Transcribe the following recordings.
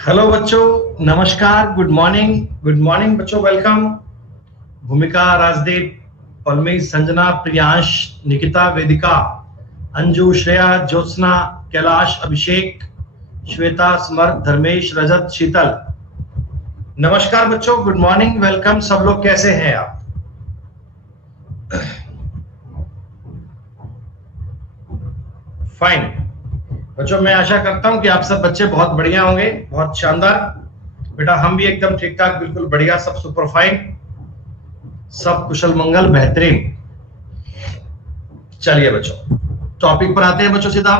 Hello बच्चों, नमस्कार, good morning बच्चों, वेलकम। भूमिका, राजदीप, पलमी, संजना, प्रियांश, निकिता, वेदिका, अंजू, श्रेया, ज्योत्सना, कैलाश, अभिषेक, श्वेता, समर्थ, धर्मेश, रजत, शीतल। नमस्कार बच्चों, गुड मॉर्निंग, वेलकम। सब लोग कैसे हैं आप? फाइन बच्चों, मैं आशा करता हूं कि आप सब बच्चे बहुत बढ़िया होंगे, बहुत शानदार। बेटा हम भी एकदम ठीक ठाक, बिल्कुल बढ़िया, सब सुपर फाइन, सब कुशल मंगल, बेहतरीन। चलिए बच्चों, टॉपिक पर आते हैं बच्चों सीधा।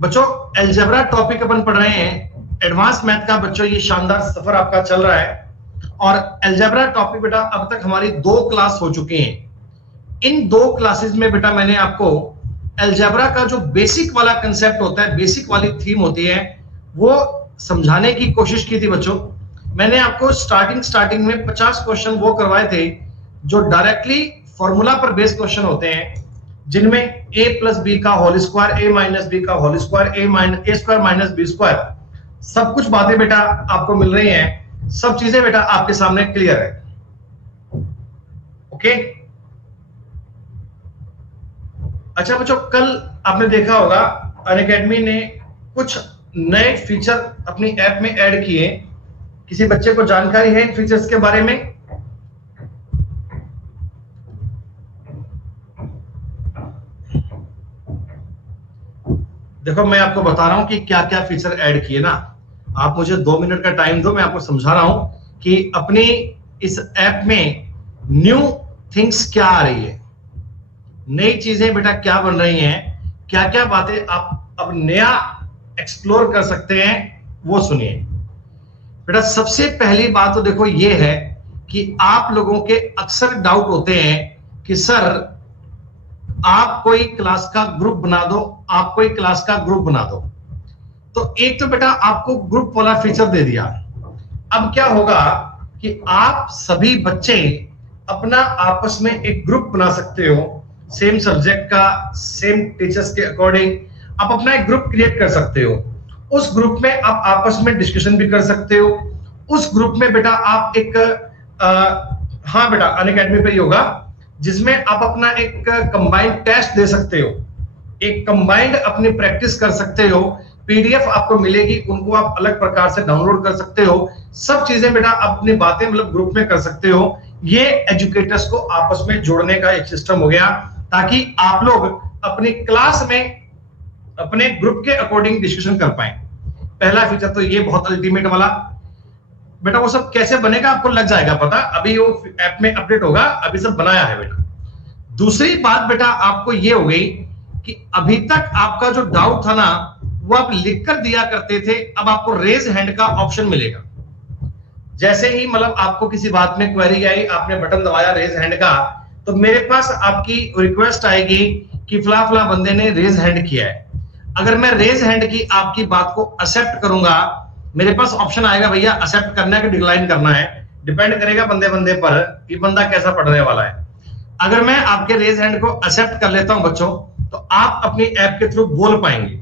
बच्चों अलजेब्रा टॉपिक अपन पढ़ रहे हैं, एडवांस मैथ का। बच्चों ये शानदार सफर आपका चल रहा है और अलजेब्रा टॉपिक बेटा अब तक हमारी 2 क्लास हो चुकी हैं। इन 2 क्लासेस में बेटा मैंने आपको अलजेब्रा का जो बेसिक वाला कंसेप्ट होता है, बेसिक वाली थीम होती है, वो समझाने की कोशिश की थी बच्चों। मैंने आपको स्टार्टिंग में 50 क्वेश्चन वो करवाए थे जो डायरेक्टली फॉर्मूला पर बेस्ड क्वेश्चन होते हैं, जिनमें a प्लस बी का whole square, a minus B का whole square, a square minus B square, सब कुछ बातें बेटा आपको मिल रही हैं। सब चीजें बेटा आपके सामने क्लियर है। ओके, अच्छा बच्चों, कल आपने देखा होगा अनअकैडमी ने कुछ नए फीचर अपनी ऐप में ऐड किए। किसी बच्चे को जानकारी है इन फीचर्स के बारे में? देखो मैं आपको बता रहा हूं कि क्या क्या फीचर ऐड किए ना। आप मुझे 2 मिनट का टाइम दो, मैं आपको समझा रहा हूं कि अपनी इस ऐप में न्यू थिंग्स क्या आ रही है, नई चीजें बेटा क्या बन रही हैं, क्या क्या बातें आप अब नया एक्सप्लोर कर सकते हैं, वो सुनिए बेटा। सबसे पहली बात तो देखो ये है कि आप लोगों के अक्सर डाउट होते हैं कि सर आप कोई क्लास का ग्रुप बना दो, आप कोई क्लास का ग्रुप बना दो। तो एक तो बेटा आपको ग्रुप वाला फीचर दे दिया। अब क्या होगा कि आप सभी बच्चे अपना आपस में एक ग्रुप बना सकते हो, सेम सब्जेक्ट का, सेम टीचर्स के अकॉर्डिंग आप अपना एक ग्रुप क्रिएट कर सकते हो। उस ग्रुप में आप आपस में डिस्कशन भी कर सकते हो। उस ग्रुप में बेटा आप एक हाँ बेटा अनअकैडमी पे ही होगा, जिसमें आप अपना एक कंबाइंड टेस्ट दे सकते हो, एक कंबाइंड अपनी प्रैक्टिस कर सकते हो। पीडीएफ आपको मिलेगी, उनको आप अलग प्रकार से डाउनलोड कर सकते हो। सब चीजें बेटा अपनी बातें मतलब ग्रुप में कर सकते हो। ये एजुकेटर्स को आपस में जोड़ने का एक सिस्टम हो गया, ताकि आप लोग अपनी क्लास में अपने ग्रुप के अकॉर्डिंग डिस्कशन कर पाए। पहला फीचर तो ये बहुत अल्टीमेट वाला। बेटा वो सब कैसे बनेगा आपको लग जाएगा पता, अभी वो ऐप में अपडेट होगा, अभी सब बनाया है बेटा। दूसरी बात बेटा आपको ये हो गई कि अभी तक आपका जो डाउट था ना, वो आप लिख कर दिया करते थे, अब आपको रेज हैंड का ऑप्शन मिलेगा। जैसे ही मतलब आपको किसी बात में क्वेरी आई, आपने बटन दबाया रेज हैंड का, तो मेरे पास आपकी रिक्वेस्ट आएगी कि फला फला बंदे ने रेज हैंड किया है। अगर मैं रेज हैंड की आपकी बात को एक्सेप्ट करूंगा, मेरे पास ऑप्शन आएगा भैया एक्सेप्ट करना है कि डिक्लाइन करना है, डिपेंड करेगा बंदे बंदे पर कि बंदा कैसा पढ़ने वाला है। अगर मैं आपके रेज हैंड को एक्सेप्ट कर लेता हूं बच्चों, तो आप अपनी ऐप के थ्रू बोल पाएंगे,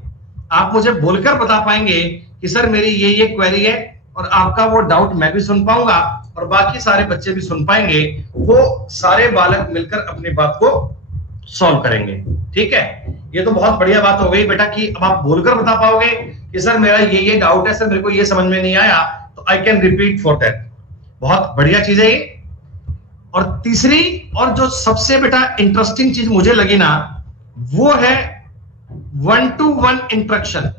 आप मुझे बोलकर बता पाएंगे कि सर मेरी ये क्वेरी है, और आपका वो डाउट मैं भी सुन पाऊंगा और बाकी सारे बच्चे भी सुन पाएंगे। वो सारे बालक मिलकर अपनी बात को सॉल्व करेंगे। ठीक है, ये तो बहुत बढ़िया बात हो गई बेटा कि अब आप बोलकर बता पाओगे कि सर मेरा ये डाउट है, सर मेरे को ये समझ में नहीं आया, तो I can repeat for that. बहुत बढ़िया चीज है ये। और तीसरी और जो सबसे बेटा इंटरेस्टिंग चीज मुझे लगी ना, वो है 1-to-1 instruction.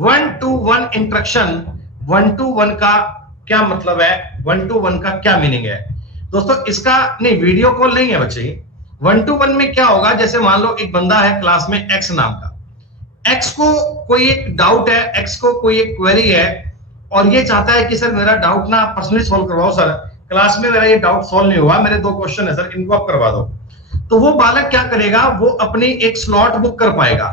1-to-1 instruction, 1-to-1 का क्या मतलब है, 1-to-1 का क्या मीनिंग है दोस्तों? इसका नहीं, वीडियो कॉल नहीं है बच्चे। 1-to-1 में क्या होगा, जैसे मान लो एक बंदा है क्लास में एक्स नाम का, एक्स को कोई एक डाउट है, एक्स को कोई एक क्वेरी है, और ये चाहता है कि सर मेरा डाउट ना पर्सनली सॉल्व करवाओ, सर क्लास में मेरा ये डाउट सॉल्व नहीं हुआ, मेरे 2 क्वेश्चन है सर, इनको आप करवा दो। तो वो बालक क्या करेगा, वो अपनी एक स्लॉट बुक कर पाएगा।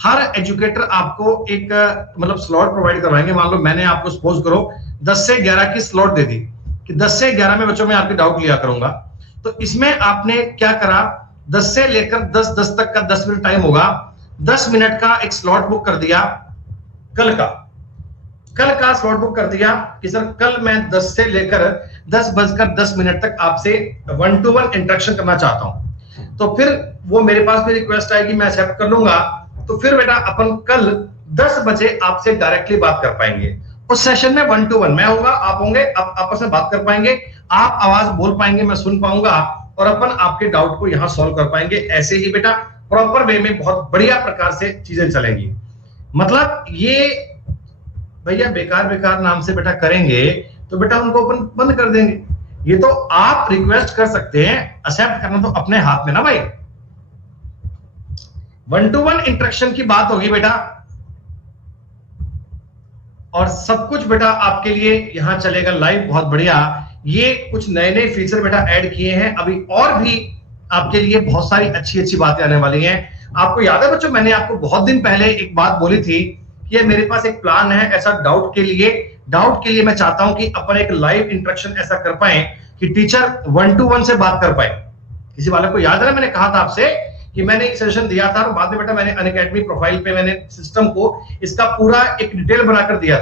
हर एजुकेटर आपको एक मतलब स्लॉट प्रोवाइड करवाएंगे। मान लो मैंने आपको सपोज करो 10 से 11 की स्लॉट दे दी कि 10 से 11 में बच्चों मैं आपके डाउट लिया करूंगा। तो इसमें आपने क्या करा, 10 से लेकर 10 तक का 10 मिनट टाइम होगा, 10 मिनट का एक स्लॉट बुक कर दिया कल का, कल का स्लॉट बुक कर दिया कि सर कल मैं 10 से लेकर 10:10 तक आपसे 1-to-1 इंटरेक्शन करना चाहता हूं, तो फिर वो मेरे पास भी रिक्वेस्ट आएगी, मैं एक्सेप्ट कर लूंगा। तो फिर बेटा अपन कल 10 बजे आपसे डायरेक्टली बात कर पाएंगे। उस सेशन में 1-to-1 मैं होऊंगा, आप होंगे, आप आपस में बात कर पाएंगे, आप आवाज बोल पाएंगे, मैं सुन पाऊंगा और अपन आपके डाउट को यहां सॉल्व कर पाएंगे। ऐसे ही बेटा प्रॉपर वे में बहुत बढ़िया प्रकार से चीजें चलेंगी। मतलब ये भैया बेकार बेकार नाम से बेटा करेंगे तो बेटा उनको अपन बंद कर देंगे। ये तो आप रिक्वेस्ट कर सकते हैं, एक्सेप्ट करना तो अपने हाथ में ना भाई। 1-to-1 इंटरेक्शन की बात होगी बेटा, और सब कुछ बेटा आपके लिए यहां चलेगा लाइव, बहुत बढ़िया। ये कुछ नए नए फीचर बेटा ऐड किए हैं अभी, और भी आपके लिए बहुत सारी अच्छी अच्छी बातें आने वाली हैं। आपको याद है बच्चों, मैंने आपको बहुत दिन पहले एक बात बोली थी कि मेरे पास एक प्लान है ऐसा डाउट के लिए मैं चाहता हूं कि अपन एक लाइव इंटरेक्शन ऐसा कर पाए कि टीचर 1-to-1 से बात कर पाए। किसी वाले को याद है, मैंने कहा था आपसे कि मैंने एक सेशन दिया था और बाद में बेटा मैंने अनअकैडमी प्रोफाइल पे मैंने सिस्टम को इसका पूरा एक डिटेल बनाकर दिया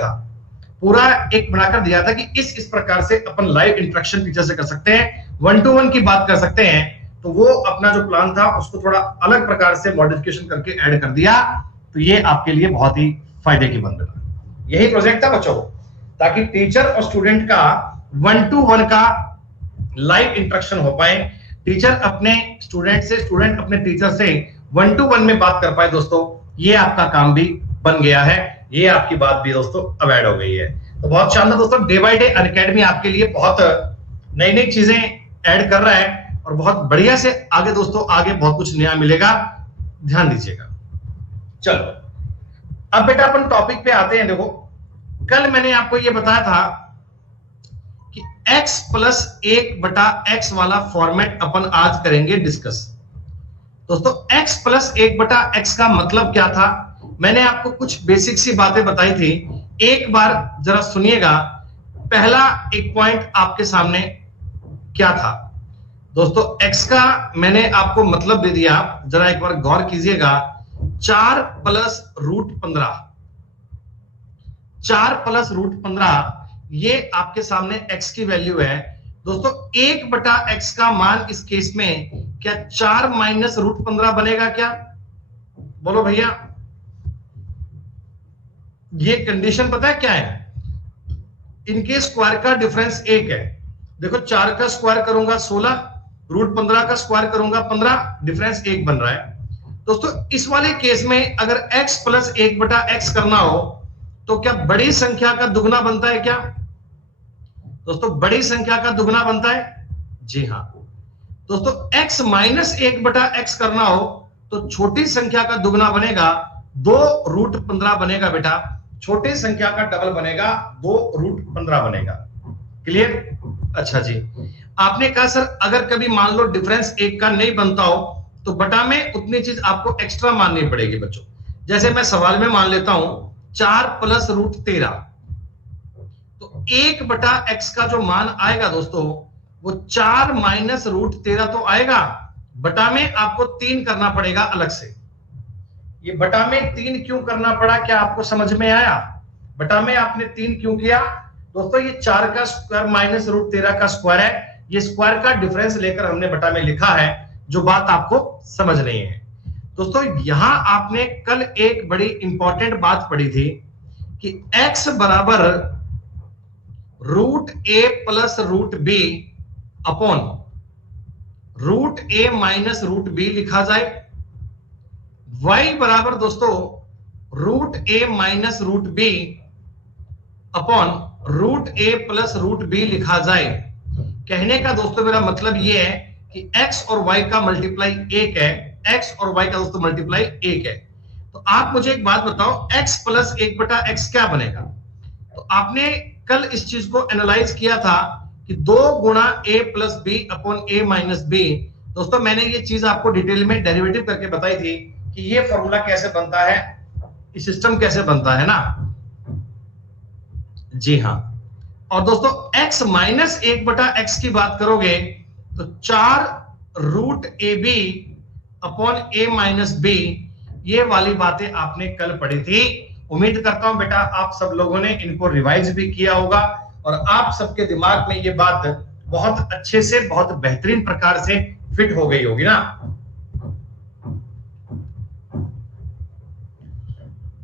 था, कि इस प्रकार से अपन लाइव इंटरेक्शन टीचर से कर सकते हैं, 1-to-1 की बात कर सकते हैं। तो वो अपना जो प्लान था उसको थोड़ा अलग प्रकार से मॉडिफिकेशन करके ऐड कर दिया। तो ये आपके लिए बहुत ही फायदे की बात है। यही प्रोजेक्ट था बच्चों, ताकि टीचर और स्टूडेंट का 1-to-1 का लाइव इंटरेक्शन हो पाए, टीचर अपने स्टूडेंट से, स्टूडेंट अपने टीचर से 1-to-1 में बात कर पाए। दोस्तों ये आपका काम भी बन गया है, ये आपकी बात भी दोस्तों अब ऐड हो गई है। तो बहुत शानदार दोस्तों, डे बाय डे अनअकैडमी आपके लिए बहुत नई नई चीजें ऐड कर रहा है और बहुत बढ़िया से आगे दोस्तों आगे बहुत कुछ नया मिलेगा, ध्यान दीजिएगा। चलो अब बेटा अपन टॉपिक पे आते हैं। देखो कल मैंने आपको यह बताया था कि x + 1/x वाला फॉर्मेट अपन आज करेंगे डिस्कस। दोस्तों x + 1/x का मतलब क्या था, मैंने आपको कुछ बेसिक सी बातें बताई थी, एक बार जरा सुनिएगा। पहला एक पॉइंट आपके सामने क्या था दोस्तों, x का मैंने आपको मतलब दे दिया, जरा एक बार गौर कीजिएगा। 4 + √15, 4 + √15 ये आपके सामने x की वैल्यू है। दोस्तों 1/x का मान इस केस में क्या 4 - √15 बनेगा क्या? बोलो भैया, ये कंडीशन पता है क्या है? इनके स्क्वायर का डिफरेंस 1 है। देखो 4 का स्क्वायर करूंगा 16, √15 का स्क्वायर करूंगा 15, डिफरेंस 1 बन रहा है। दोस्तों इस वाले केस में अगर x + 1/x करना हो तो क्या बड़ी संख्या का दुगना बनता है क्या? दोस्तों बड़ी संख्या का दुगना बनता है, जी हां। दोस्तों x - 1/x करना हो तो छोटी संख्या का दुगना बनेगा, 2 √15 बनेगा बेटा, छोटी संख्या का डबल बनेगा, 2 √15 बनेगा। क्लियर? अच्छा जी, आपने कहा सर अगर कभी मान लो डिफरेंस 1 का नहीं बनता हो तो बटा में उतनी चीज आपको एक्स्ट्रा माननी पड़ेगी बच्चों। जैसे मैं सवाल में मान लेता हूं 4 + √13, तो 1/x का जो मान आएगा दोस्तों वो 4 - √13 तो आएगा, बटा में आपको 3 करना पड़ेगा अलग से। ये बटा में 3 क्यों करना पड़ा, क्या आपको समझ में आया? बटा में आपने 3 क्यों किया दोस्तों? ये 4 का स्क्वायर - √13 का स्क्वायर है, ये स्क्वायर का डिफरेंस लेकर हमने बटा में लिखा है, जो बात आपको समझ नहीं है। दोस्तों यहां आपने कल एक बड़ी इंपॉर्टेंट बात पढ़ी थी कि x बराबर √a + √b upon √a - √b लिखा जाए, y बराबर दोस्तों √a - √b upon √a + √b लिखा जाए। कहने का दोस्तों मेरा मतलब यह है कि x और y का मल्टीप्लाई 1 है, x और y का दोस्तों मल्टीप्लाई 1 है। तो आप मुझे एक बात बताओ, x + 1/x क्या बनेगा? तो आपने कल इस चीज को एनालाइज किया था कि 2 गुणा a + b upon a - b। दोस्तों मैंने ये चीज आपको डिटेल में डेरिवेटिव करके बताई थी कि ये फॉर्मूला कैसे बनता है, ये सिस्टम कैसे बनता है ना, जी हां। और दोस्तों x - 1/x की बात करोगे तो 4 √ab अपॉन a - b, ये वाली बातें आपने कल पढ़ी थी उम्मीद करता हूं बेटा आप सब लोगों ने इनको रिवाइज भी किया होगा और आप सबके दिमाग में ये बात बहुत अच्छे से, बहुत बेहतरीन प्रकार से फिट हो गई होगी ना।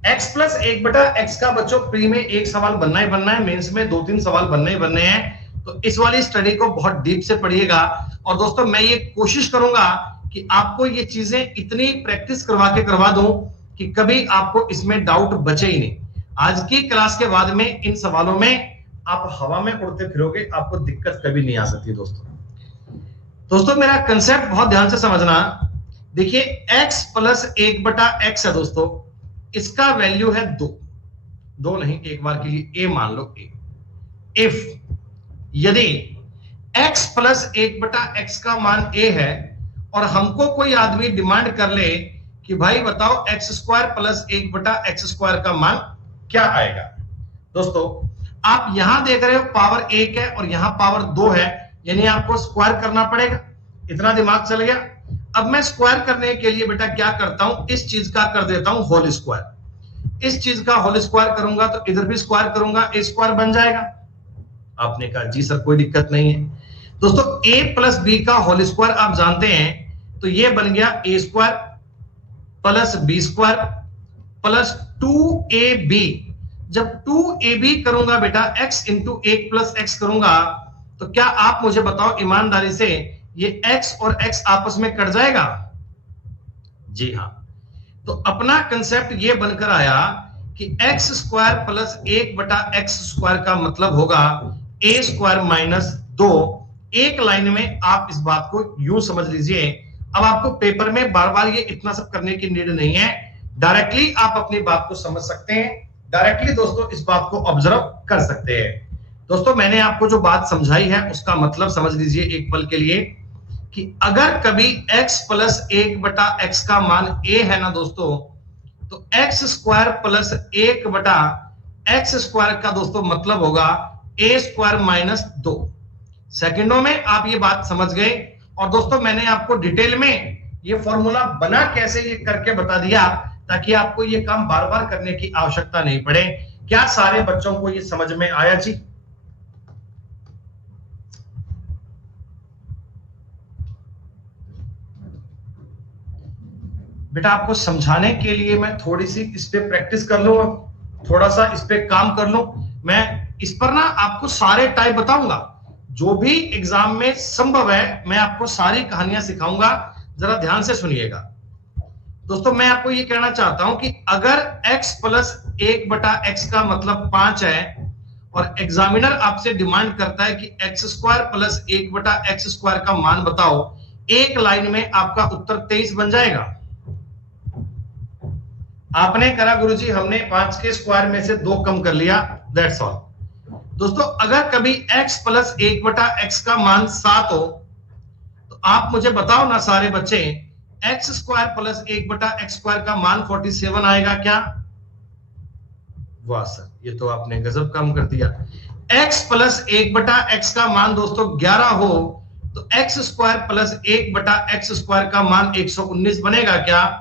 x प्लस 1/x का बच्चों प्री में एक सवाल बनना ही बनना है, मेंस में 2-3 सवाल बनने ही बनने हैं। तो इस वाली स्टडी को बहुत डीप से पढ़िएगा और दोस्तों मैं ये कोशिश करूंगा कि आपको ये चीजें इतनी प्रैक्टिस करवा दूं कि कभी आपको इसमें डाउट बचे ही नहीं। आज की क्लास के बाद में इन सवालों में आप हवा में उड़ते फिरोगे, आपको दिक्कत कभी नहीं आ सकती। दोस्तों मेरा कंसेप्ट बहुत ध्यान से समझना। देखिए x प्लस 1/x है दोस्तों, इसका वैल्यू है 2 नहीं, एक बार के लिए a मान लो a। इफ यदि x प्लस 1/x का मान a है और हमको कोई आदमी डिमांड कर ले कि भाई बताओ x² प्लस 1/x² का मान क्या आएगा। दोस्तों आप यहां देख रहे हो पावर 1 है और यहां पावर 2 है, यानी आपको स्क्वायर करना पड़ेगा। इतना दिमाग चल गया। अब मैं स्क्वायर करने के लिए बेटा क्या करता हूं, इस चीज का कर देता हूं होल स्क्वायर। इस चीज का होल स्क्वायर करूंगा तो इधर भी स्क्वायर करूंगा, a² बन जाएगा। आपने कहा जी सर कोई दिक्कत नहीं है। दोस्तों a प्लस b का होल स्क्वायर आप जानते हैं, तो ये बन गया a² plus b² plus 2ab। जब 2ab करूंगा बेटा x इंटू 1 प्लस x करूंगा, तो क्या आप मुझे बताओ ईमानदारी से ये x और x आपस में कट जाएगा? जी हाँ। तो अपना कंसेप्ट ये बनकर आया कि x² प्लस 1/x² का मतलब होगा a² माइनस 2। एक लाइन में आप इस बात को यूं समझ लीजिए। अब आपको पेपर में बार बार ये इतना सब करने की नीड नहीं है, डायरेक्टली आप अपनी बात को समझ सकते हैं, डायरेक्टली दोस्तों इस बात को ऑब्जर्व कर सकते हैं। दोस्तों मैंने आपको जो बात समझाई है उसका मतलब समझ लीजिए एक पल के लिए कि अगर कभी x प्लस 1/x का मान a है ना दोस्तों, तो x² प्लस 1/x² का दोस्तों मतलब होगा a² माइनस 2। सेकंडों में आप ये बात समझ गए। और दोस्तों मैंने आपको डिटेल में ये फॉर्मूला बना कैसे ये करके बता दिया ताकि आपको ये काम बार बार करने की आवश्यकता नहीं पड़े। क्या सारे बच्चों को ये समझ में आया जी? बेटा आपको समझाने के लिए मैं थोड़ी सी इस पे प्रैक्टिस कर लूं, थोड़ा सा इस पे काम कर लूं। मैं इस पर ना आपको सारे टाइप बताऊंगा, जो भी एग्जाम में संभव है मैं आपको सारी कहानियां सिखाऊंगा। जरा ध्यान से सुनिएगा दोस्तों। मैं आपको ये कहना चाहता हूं कि अगर x प्लस 1/x का मतलब 5 है और एग्जामिनर आपसे डिमांड करता है कि x² प्लस 1/x² का मान बताओ, एक लाइन में आपका उत्तर 23 बन जाएगा। आपने करा गुरुजी हमने 5 के स्क्वायर में से 2 कम कर लिया, दैट्स ऑल। दोस्तों अगर कभी x प्लस 1/x का मान 7 हो, तो आप मुझे बताओ ना सारे बच्चे, x² प्लस 1/x² का मान 47 आएगा क्या? वाह सर ये तो आपने गजब काम कर दिया। x प्लस 1/x का मान दोस्तों 11 हो, तो x² प्लस 1/x² का मान 119 बनेगा क्या?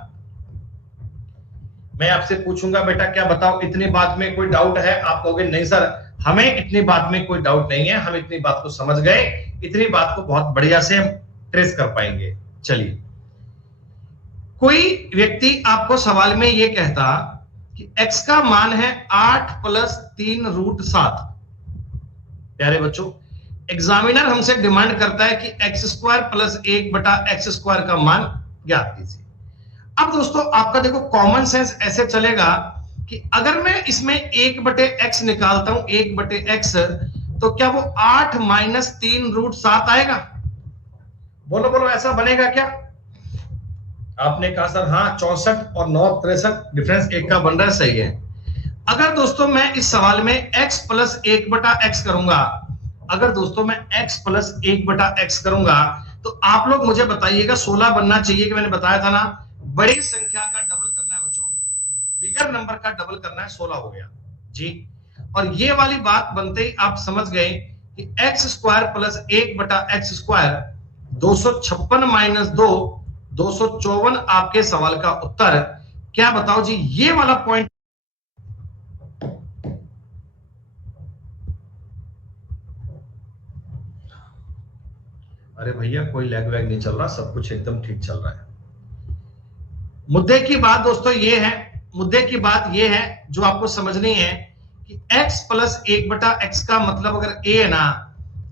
मैं आपसे पूछूंगा बेटा क्या बताओ इतनी बात में कोई डाउट है? आप कहोगे नहीं सर हमें इतनी बात में कोई डाउट नहीं है, हम इतनी बात को समझ गए, इतनी बात को बहुत बढ़िया से हम ट्रेस कर पाएंगे। चलिए, कोई व्यक्ति आपको सवाल में ये कहता कि x का मान है 8 प्लस 3√7। प्यारे बच्चों एग्जामिनर हमसे डिमांड करता है कि x² प्लस 1/x² का मान ज्ञात कीजिए। अब दोस्तों आपका देखो कॉमन सेंस ऐसे चलेगा कि अगर मैं इसमें 1/x निकालता हूं, 1/x, तो क्या वो 8 माइनस 3√7 आएगा? बोलो बोलो ऐसा बनेगा क्या? आपने कहा सर हाँ 64 और 9 63 डिफरेंस 1 का बन रहा है, सही है। अगर दोस्तों मैं इस सवाल में x प्लस 1/x करूंगा, अगर दोस्तों मैं x प्लस 1/x करूंगा, तो आप लोग मुझे बताइएगा 16 बनना चाहिए कि मैंने बताया था ना बड़ी संख्या का डबल करना है बच्चों, बिगर नंबर का डबल करना है, 16 हो गया जी। और ये वाली बात बनते ही आप समझ गए कि x² प्लस 1/x², 256 माइनस 2, 254 आपके सवाल का उत्तर। क्या बताओ जी ये वाला पॉइंट अरे भैया कोई लैग वैग नहीं चल रहा, सब कुछ एकदम ठीक चल रहा है। मुद्दे की बात दोस्तों ये है, मुद्दे की बात ये है जो आपको समझनी है कि x प्लस 1/x का मतलब अगर a है ना,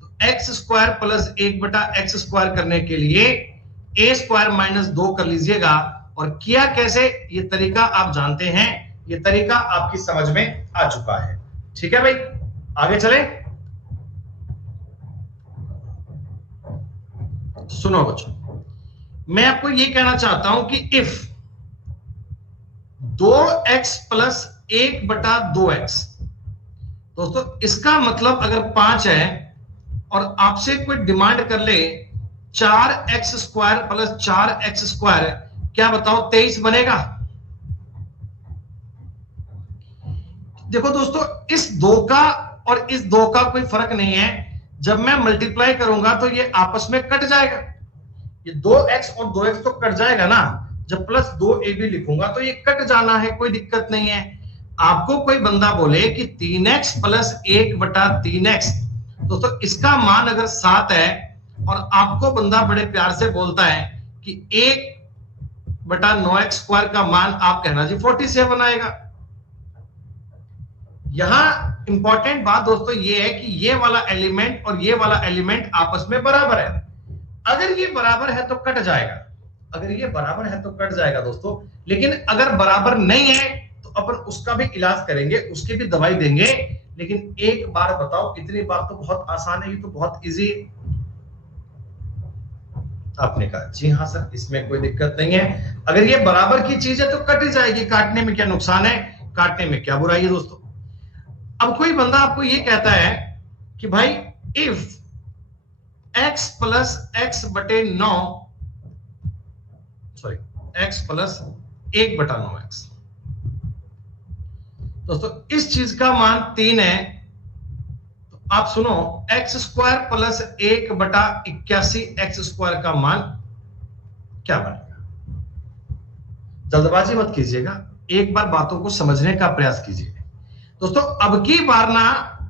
तो x square plus 1/x square करने के लिए a स्क्वायर माइनस 2 कर लीजिएगा। और किया कैसे, ये तरीका आप जानते हैं, ये तरीका आपकी समझ में आ चुका है। ठीक है भाई, आगे चले। सुनो बच्चों, मैं आपको ये कहना चाहता हूं कि इफ 2x प्लस 1/2x, दोस्तों इसका मतलब अगर 5 है और आपसे कोई डिमांड कर ले 4x square plus 4x square, क्या बताओ 23 बनेगा? देखो दोस्तों, इस 2 का और इस 2 का कोई फर्क नहीं है। जब मैं मल्टीप्लाई करूंगा तो ये आपस में कट जाएगा, ये 2x और 2x तो कट जाएगा ना। जब प्लस 2ab लिखूंगा तो ये कट जाना है, कोई दिक्कत नहीं है। आपको कोई बंदा बोले कि 3x प्लस 1/3x, दोस्तों इसका मान अगर 7 है और आपको बंदा बड़े प्यार से बोलता है कि 1/9x स्क्वायर का मान आप कहना जी 47 आएगा। यहां इंपॉर्टेंट बात दोस्तों ये है कि ये वाला एलिमेंट और ये वाला एलिमेंट आपस में बराबर है। अगर ये बराबर है तो कट जाएगा, अगर ये बराबर है तो कट जाएगा दोस्तों। लेकिन अगर बराबर नहीं है तो अपन उसका भी इलाज करेंगे, उसकी भी दवाई देंगे। लेकिन एक बार बताओ, इतनी बात तो बहुत आसान है, ये तो बहुत इजी है। आपने कहा जी हाँ सर, इसमें कोई दिक्कत नहीं है। अगर ये बराबर की चीज है तो कट ही जाएगी, काटने में क्या नुकसान है, काटने में क्या बुराई है दोस्तों। अब कोई बंदा आपको ये कहता है कि भाई if x plus x/9, sorry x plus 1/9x, दोस्तों इस चीज का मान 3 है, तो आप सुनो x square plus 1/81x square का मान क्या बनेगा? जल्दबाजी मत कीजिएगा, एक बार बातों को समझने का प्रयास कीजिए दोस्तों। अब की बार ना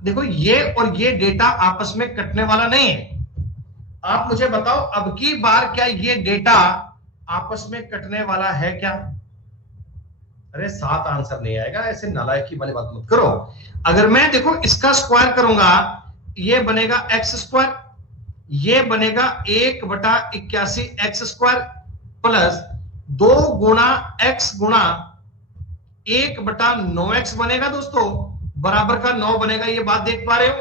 देखो, ये और ये डेटा आपस में कटने वाला नहीं है। आप मुझे बताओ, अब की बार क्या ये डेटा आपस में कटने वाला है क्या? अरे 7 आंसर नहीं आएगा, ऐसे नालायकी वाली बात मत करो। अगर मैं देखो इसका स्क्वायर करूंगा, ये बनेगा x स्क्वायर, ये बनेगा 1/81x स्क्वायर प्लस 2 गुणा x गुणा 1/9x बनेगा दोस्तों, बराबर का 9 बनेगा। ये बात देख पा रहे हो?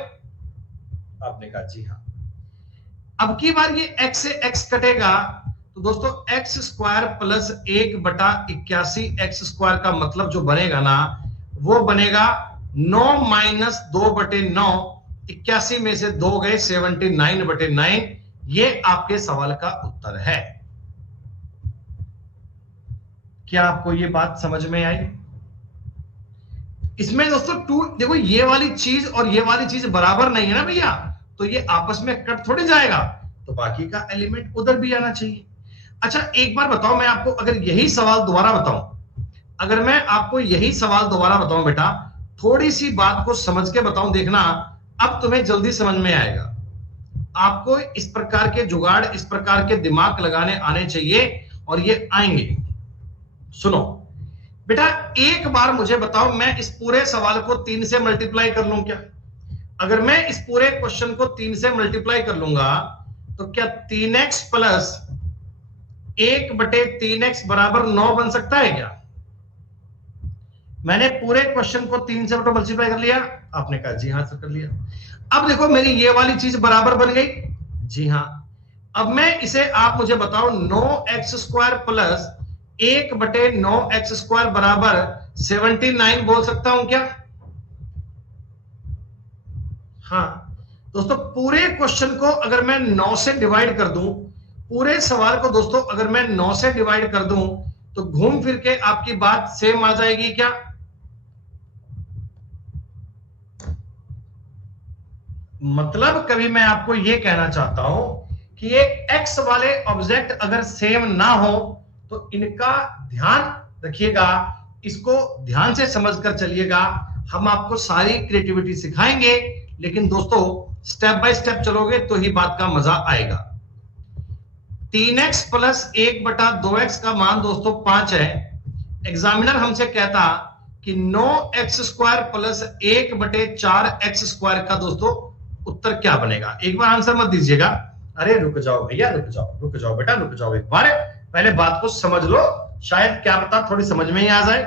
आपने कहा जी हाँ। अब की बार ये x से x कटेगा, तो दोस्तों x square plus 1/81x square का मतलब जो बनेगा ना, वो बनेगा 9 माइनस 2/9, 81 में से 2 गए 79/9। ये आपके सवाल का उत्तर है। क्या आपको ये बात समझ में आई? इसमें दोस्तों देखो, ये वाली चीज और ये वाली चीज बराबर नहीं है ना भैया, तो ये आपस में कट थोड़ी जाएगा, तो बाकी का एलिमेंट उधर भी आना चाहिए। अच्छा एक बार बताओ, मैं आपको अगर यही सवाल दोबारा बताऊं, अगर मैं आपको यही सवाल दोबारा बताऊं बेटा, थोड़ी सी बात को समझ के बताऊं, देखना अब तुम्हें जल्दी समझ में आएगा। आपको इस प्रकार के जुगाड़, इस प्रकार के दिमाग लगाने आने चाहिए और ये आएंगे। सुनो बेटा, एक बार मुझे बताओ, मैं इस पूरे सवाल को 3 से मल्टीप्लाई कर लूं क्या? अगर मैं इस पूरे क्वेश्चन को 3 से मल्टीप्लाई कर लूंगा तो क्या 3x प्लस 1/3x बराबर 9 बन सकता है क्या? मैंने पूरे क्वेश्चन को 3 से मल्टीप्लाई कर लिया, आपने कहा जी हाँ सर कर लिया। अब देखो मेरी ये वाली चीज बराबर बन गई, जी हाँ। अब मैं इसे, आप मुझे बताओ, 9x square plus 1/9x square बराबर 79 बोल सकता हूं क्या? हाँ दोस्तों, पूरे क्वेश्चन को अगर मैं 9 से डिवाइड कर दूं, पूरे सवाल को दोस्तों अगर मैं 9 से डिवाइड कर दूं, तो घूम फिर के आपकी बात सेम आ जाएगी क्या? मतलब कभी मैं आपको यह कहना चाहता हूं कि एक x वाले ऑब्जेक्ट अगर सेम ना हो तो इनका ध्यान रखिएगा, इसको ध्यान से समझकर चलिएगा। हम आपको सारी क्रिएटिविटी सिखाएंगे, लेकिन दोस्तों स्टेप बाय स्टेप चलोगे तो ही बात का मजा आएगा। 3x प्लस 1/2x का मान दोस्तों 5 है। एग्जामिनर हमसे कहता कि 9x² प्लस 1/4x² का दोस्तों उत्तर क्या बनेगा। एक बार आंसर मत दीजिएगा, अरे रुक जाओ भैया, रुक जाओ बेटा, रुक जाओ, एक बार पहले बात को समझ लो, शायद क्या पता थोड़ी समझ में ही आ जाए।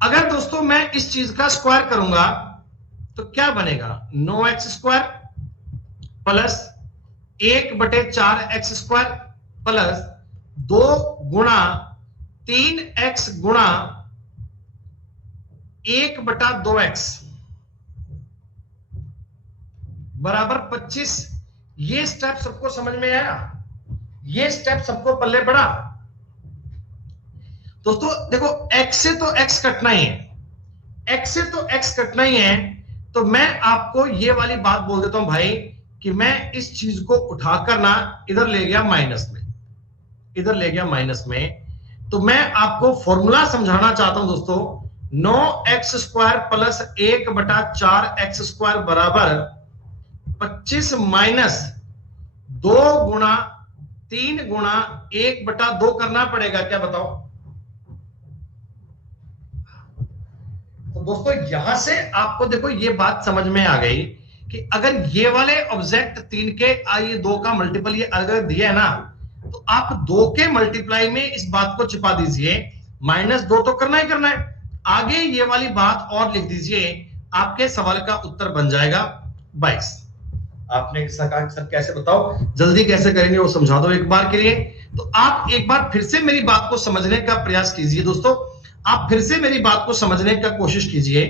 अगर दोस्तों मैं इस चीज का स्क्वायर करूंगा तो क्या बनेगा, 9x² प्लस 1/4x² प्लस 2 गुणा 3x गुणा 1/2x बराबर 25। ये स्टेप सबको समझ में आया, ये स्टेप सबको पल्ले पड़ा। दोस्तों देखो, x से तो x कटना ही है, x से तो x कटना ही है, तो मैं आपको ये वाली बात बोल देता हूं भाई कि मैं इस चीज को उठाकर ना इधर ले गया माइनस में, इधर ले गया माइनस में। तो मैं आपको फॉर्मूला समझाना चाहता हूं दोस्तों, 9x² प्लस 1/4x² बराबर 25 माइनस 2 गुणा 3 गुणा 1/2 करना पड़ेगा, क्या बताओ। तो दोस्तों यहां से आपको देखो ये बात समझ में आ गई कि अगर ये वाले ऑब्जेक्ट 3 के ये 2 का मल्टीपल ये अगर दिया है ना, तो आप 2 के मल्टीप्लाई में इस बात को छिपा दीजिए, -2 तो करना ही करना है, आगे ये वाली बात और लिख दीजिए, आपके सवाल का उत्तर बन जाएगा 22। आपने कहा सर कैसे, बताओ जल्दी कैसे करेंगे वो समझा दो एक बार के लिए। तो आप एक बार फिर से मेरी बात को समझने का प्रयास कीजिए दोस्तों, आप फिर से मेरी बात को समझने का कोशिश कीजिए।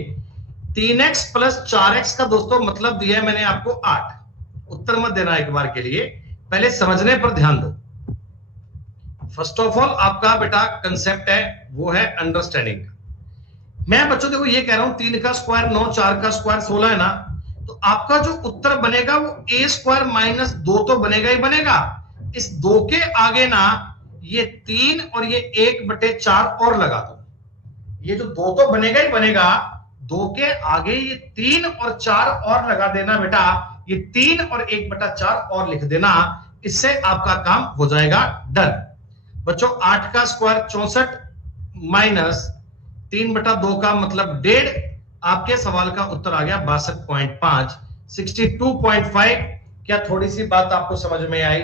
3x प्लस 4x का दोस्तों मतलब दिया है मैंने आपको 8। उत्तर मत देना एक बार के लिए, पहले समझने पर ध्यान दो। फर्स्ट ऑफ ऑल आपका बेटा कंसेप्ट है वो है अंडरस्टैंडिंग का। मैं बच्चों देखो ये कह रहा हूं 3 का स्क्वायर 9, 4 का स्क्वायर 16 है ना, तो आपका जो उत्तर बनेगा वो a² - 2 तो बनेगा ही बनेगा। इस 2 के आगे ना ये 3 और ये 1/4 और लगा दो, ये जो 2 तो बनेगा ही बनेगा, 2 के आगे ये 3 और 4 और लगा देना बेटा, ये 3 और 1/4 और लिख देना, इससे आपका काम हो जाएगा डन। बच्चों 8 का स्क्वायर 64 माइनस 3/2 का मतलब 1.5, आपके सवाल का उत्तर आ गया 62.5, 62.5। क्या थोड़ी सी बात आपको समझ में आई?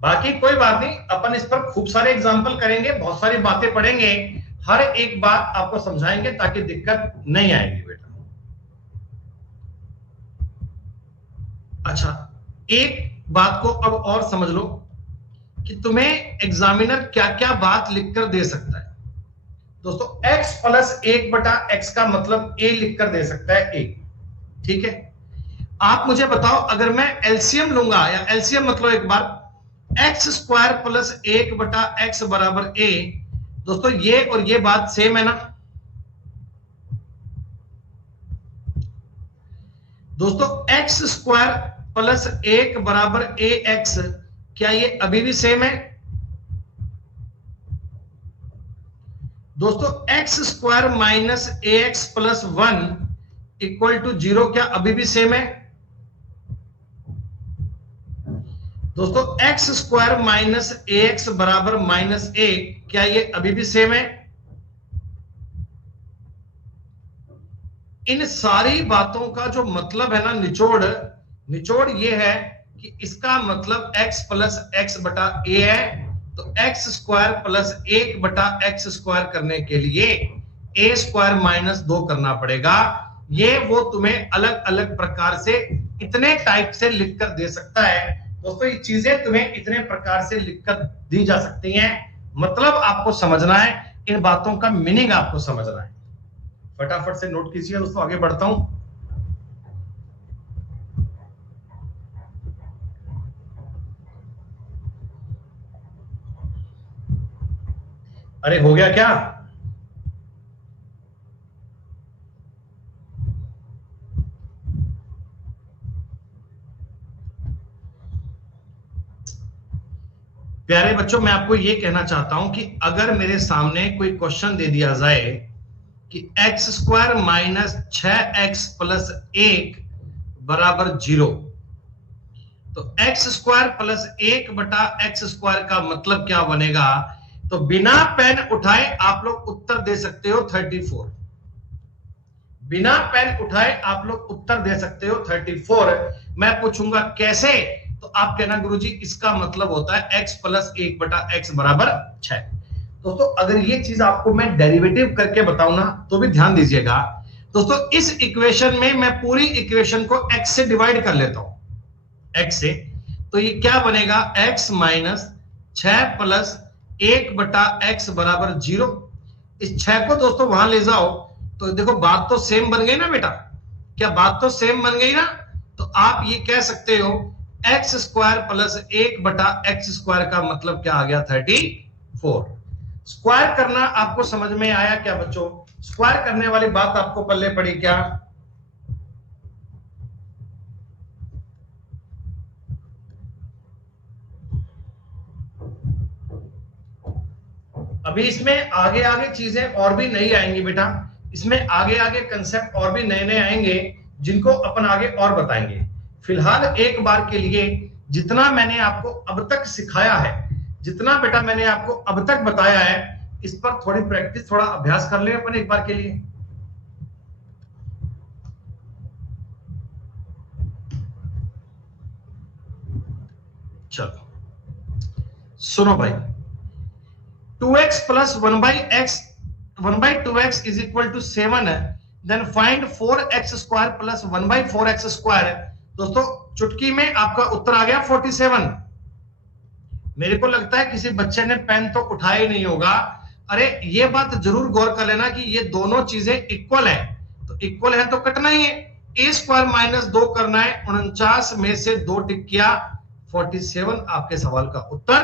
बाकी कोई बात नहीं, अपन इस पर खूब सारे एग्जाम्पल करेंगे, बहुत सारी बातें पढ़ेंगे, हर एक बात आपको समझाएंगे ताकि दिक्कत नहीं आएगी बेटा। अच्छा, एक बात को अब और समझ लो कि तुम्हें एग्जामिनर क्या क्या बात लिखकर दे सकता है। दोस्तों x प्लस 1/x का मतलब a लिखकर दे सकता है, a, ठीक है। आप मुझे बताओ, अगर मैं एलसीएम लूंगा, या एलसीएम मतलब एक बार x² प्लस 1/x बराबर a, दोस्तों ये और ये बात सेम है ना दोस्तों। x² प्लस 1 बराबर ax, क्या ये अभी भी सेम है दोस्तों। x² minus ax plus 1 equal to 0, क्या अभी भी सेम है दोस्तों। x² माइनस ax बराबर -a, क्या ये अभी भी सेम है। इन सारी बातों का जो मतलब है ना, निचोड़ ये है कि इसका मतलब x प्लस x/a है, तो x² प्लस 1/x² करने के लिए a² - 2 करना पड़ेगा। ये वो तुम्हें अलग अलग प्रकार से इतने टाइप से लिखकर दे सकता है दोस्तों। ये चीजें तुम्हें इतने प्रकार से लिखकर दी जा सकती हैं, मतलब आपको समझना है, इन बातों का मीनिंग आपको समझना है। फटाफट से नोट कीजिए दोस्तों, आगे बढ़ता हूं। अरे हो गया क्या? प्यारे बच्चों, मैं आपको यह कहना चाहता हूं कि अगर मेरे सामने कोई क्वेश्चन दे दिया जाए कि x square minus 6x plus 1 बराबर 0। तो एक्स स्क्वायर प्लस 1 बटा एक्स स्क्वायर का मतलब क्या बनेगा? तो बिना पेन उठाए आप लोग उत्तर दे सकते हो 34। बिना पेन उठाए आप लोग उत्तर दे सकते हो 34। मैं पूछूंगा कैसे, तो आप कहना गुरुजी इसका मतलब होता है x प्लस 1 बटा x बराबर 6। दोस्तों अगर ये चीज आपको मैं डेरिवेटिव करके बताऊं ना तो भी ध्यान दीजिएगा। दोस्तों इस इक्वेशन में मैं पूरी इक्वेशन को x से डिवाइड कर लेता हूं, x से। तो ये क्या बनेगा? x माइनस 6 प्लस 1 बटा x बराबर 0। इस 6 को दोस्तों वहां ले जाओ तो देखो बात तो सेम बन गई ना बेटा, क्या बात तो सेम बन गई ना? तो आप ये कह सकते हो एक्स स्क्वायर प्लस 1 बटा एक्स स्क्वायर का मतलब क्या आ गया? 34। स्क्वायर करना आपको समझ में आया क्या बच्चों? स्क्वायर करने वाली बात आपको पल्ले पड़ी क्या? अभी इसमें आगे आगे चीजें और भी नई आएंगी बेटा, इसमें आगे आगे कंसेप्ट और भी नए नए आएंगे जिनको अपन आगे और बताएंगे। फिलहाल एक बार के लिए जितना मैंने आपको अब तक सिखाया है, जितना बेटा मैंने आपको अब तक बताया है, इस पर थोड़ी प्रैक्टिस, थोड़ा अभ्यास कर ले अपन एक बार के लिए। चलो सुनो भाई, 2x plus 1 by x 1 by 2x is equal to 7 है, then find 4x square plus 1 by 4x square। दोस्तों चुटकी में आपका उत्तर आ गया 47। मेरे को लगता है किसी बच्चे ने पेन तो उठाया ही नहीं होगा। अरे ये बात जरूर गौर कर लेना कि ये दोनों चीजें इक्वल है, तो इक्वल है तो कटना ही है। ए स्क्वायर माइनस 2 करना है, 49 में से 2 टिक किया, 47 आपके सवाल का उत्तर।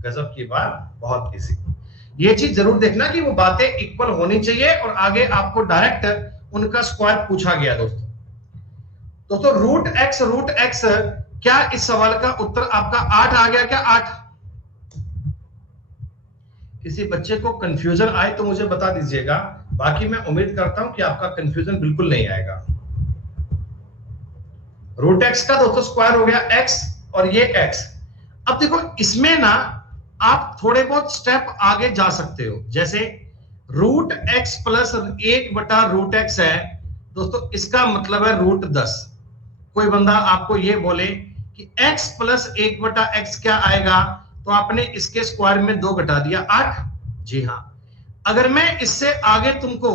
गजब की बात, बहुत इजी। ये चीज जरूर देखना कि वो बातें इक्वल होनी चाहिए और आगे आपको डायरेक्ट उनका स्क्वायर पूछा गया। दोस्तों रूट एक्स क्या इस सवाल का उत्तर आपका 8 आ गया क्या? 8। किसी बच्चे को कंफ्यूजन आए तो मुझे बता दीजिएगा, बाकी मैं उम्मीद करता हूं कि आपका कंफ्यूजन बिल्कुल नहीं आएगा। रूट एक्स का दोस्तों स्क्वायर हो गया x और ये x। अब देखो इसमें ना आप थोड़े बहुत स्टेप आगे जा सकते हो, जैसे रूट एक्स प्लस 1 बटा रूट एक्स है दोस्तों, इसका मतलब है रूट 10। कोई बंदा आपको ये बोले कि x प्लस 1 बटा एक्स क्या आएगा, तो आपने इसके स्क्वायर में 2 घटा दिया, 8। जी हाँ, अगर मैं इससे आगे तुमको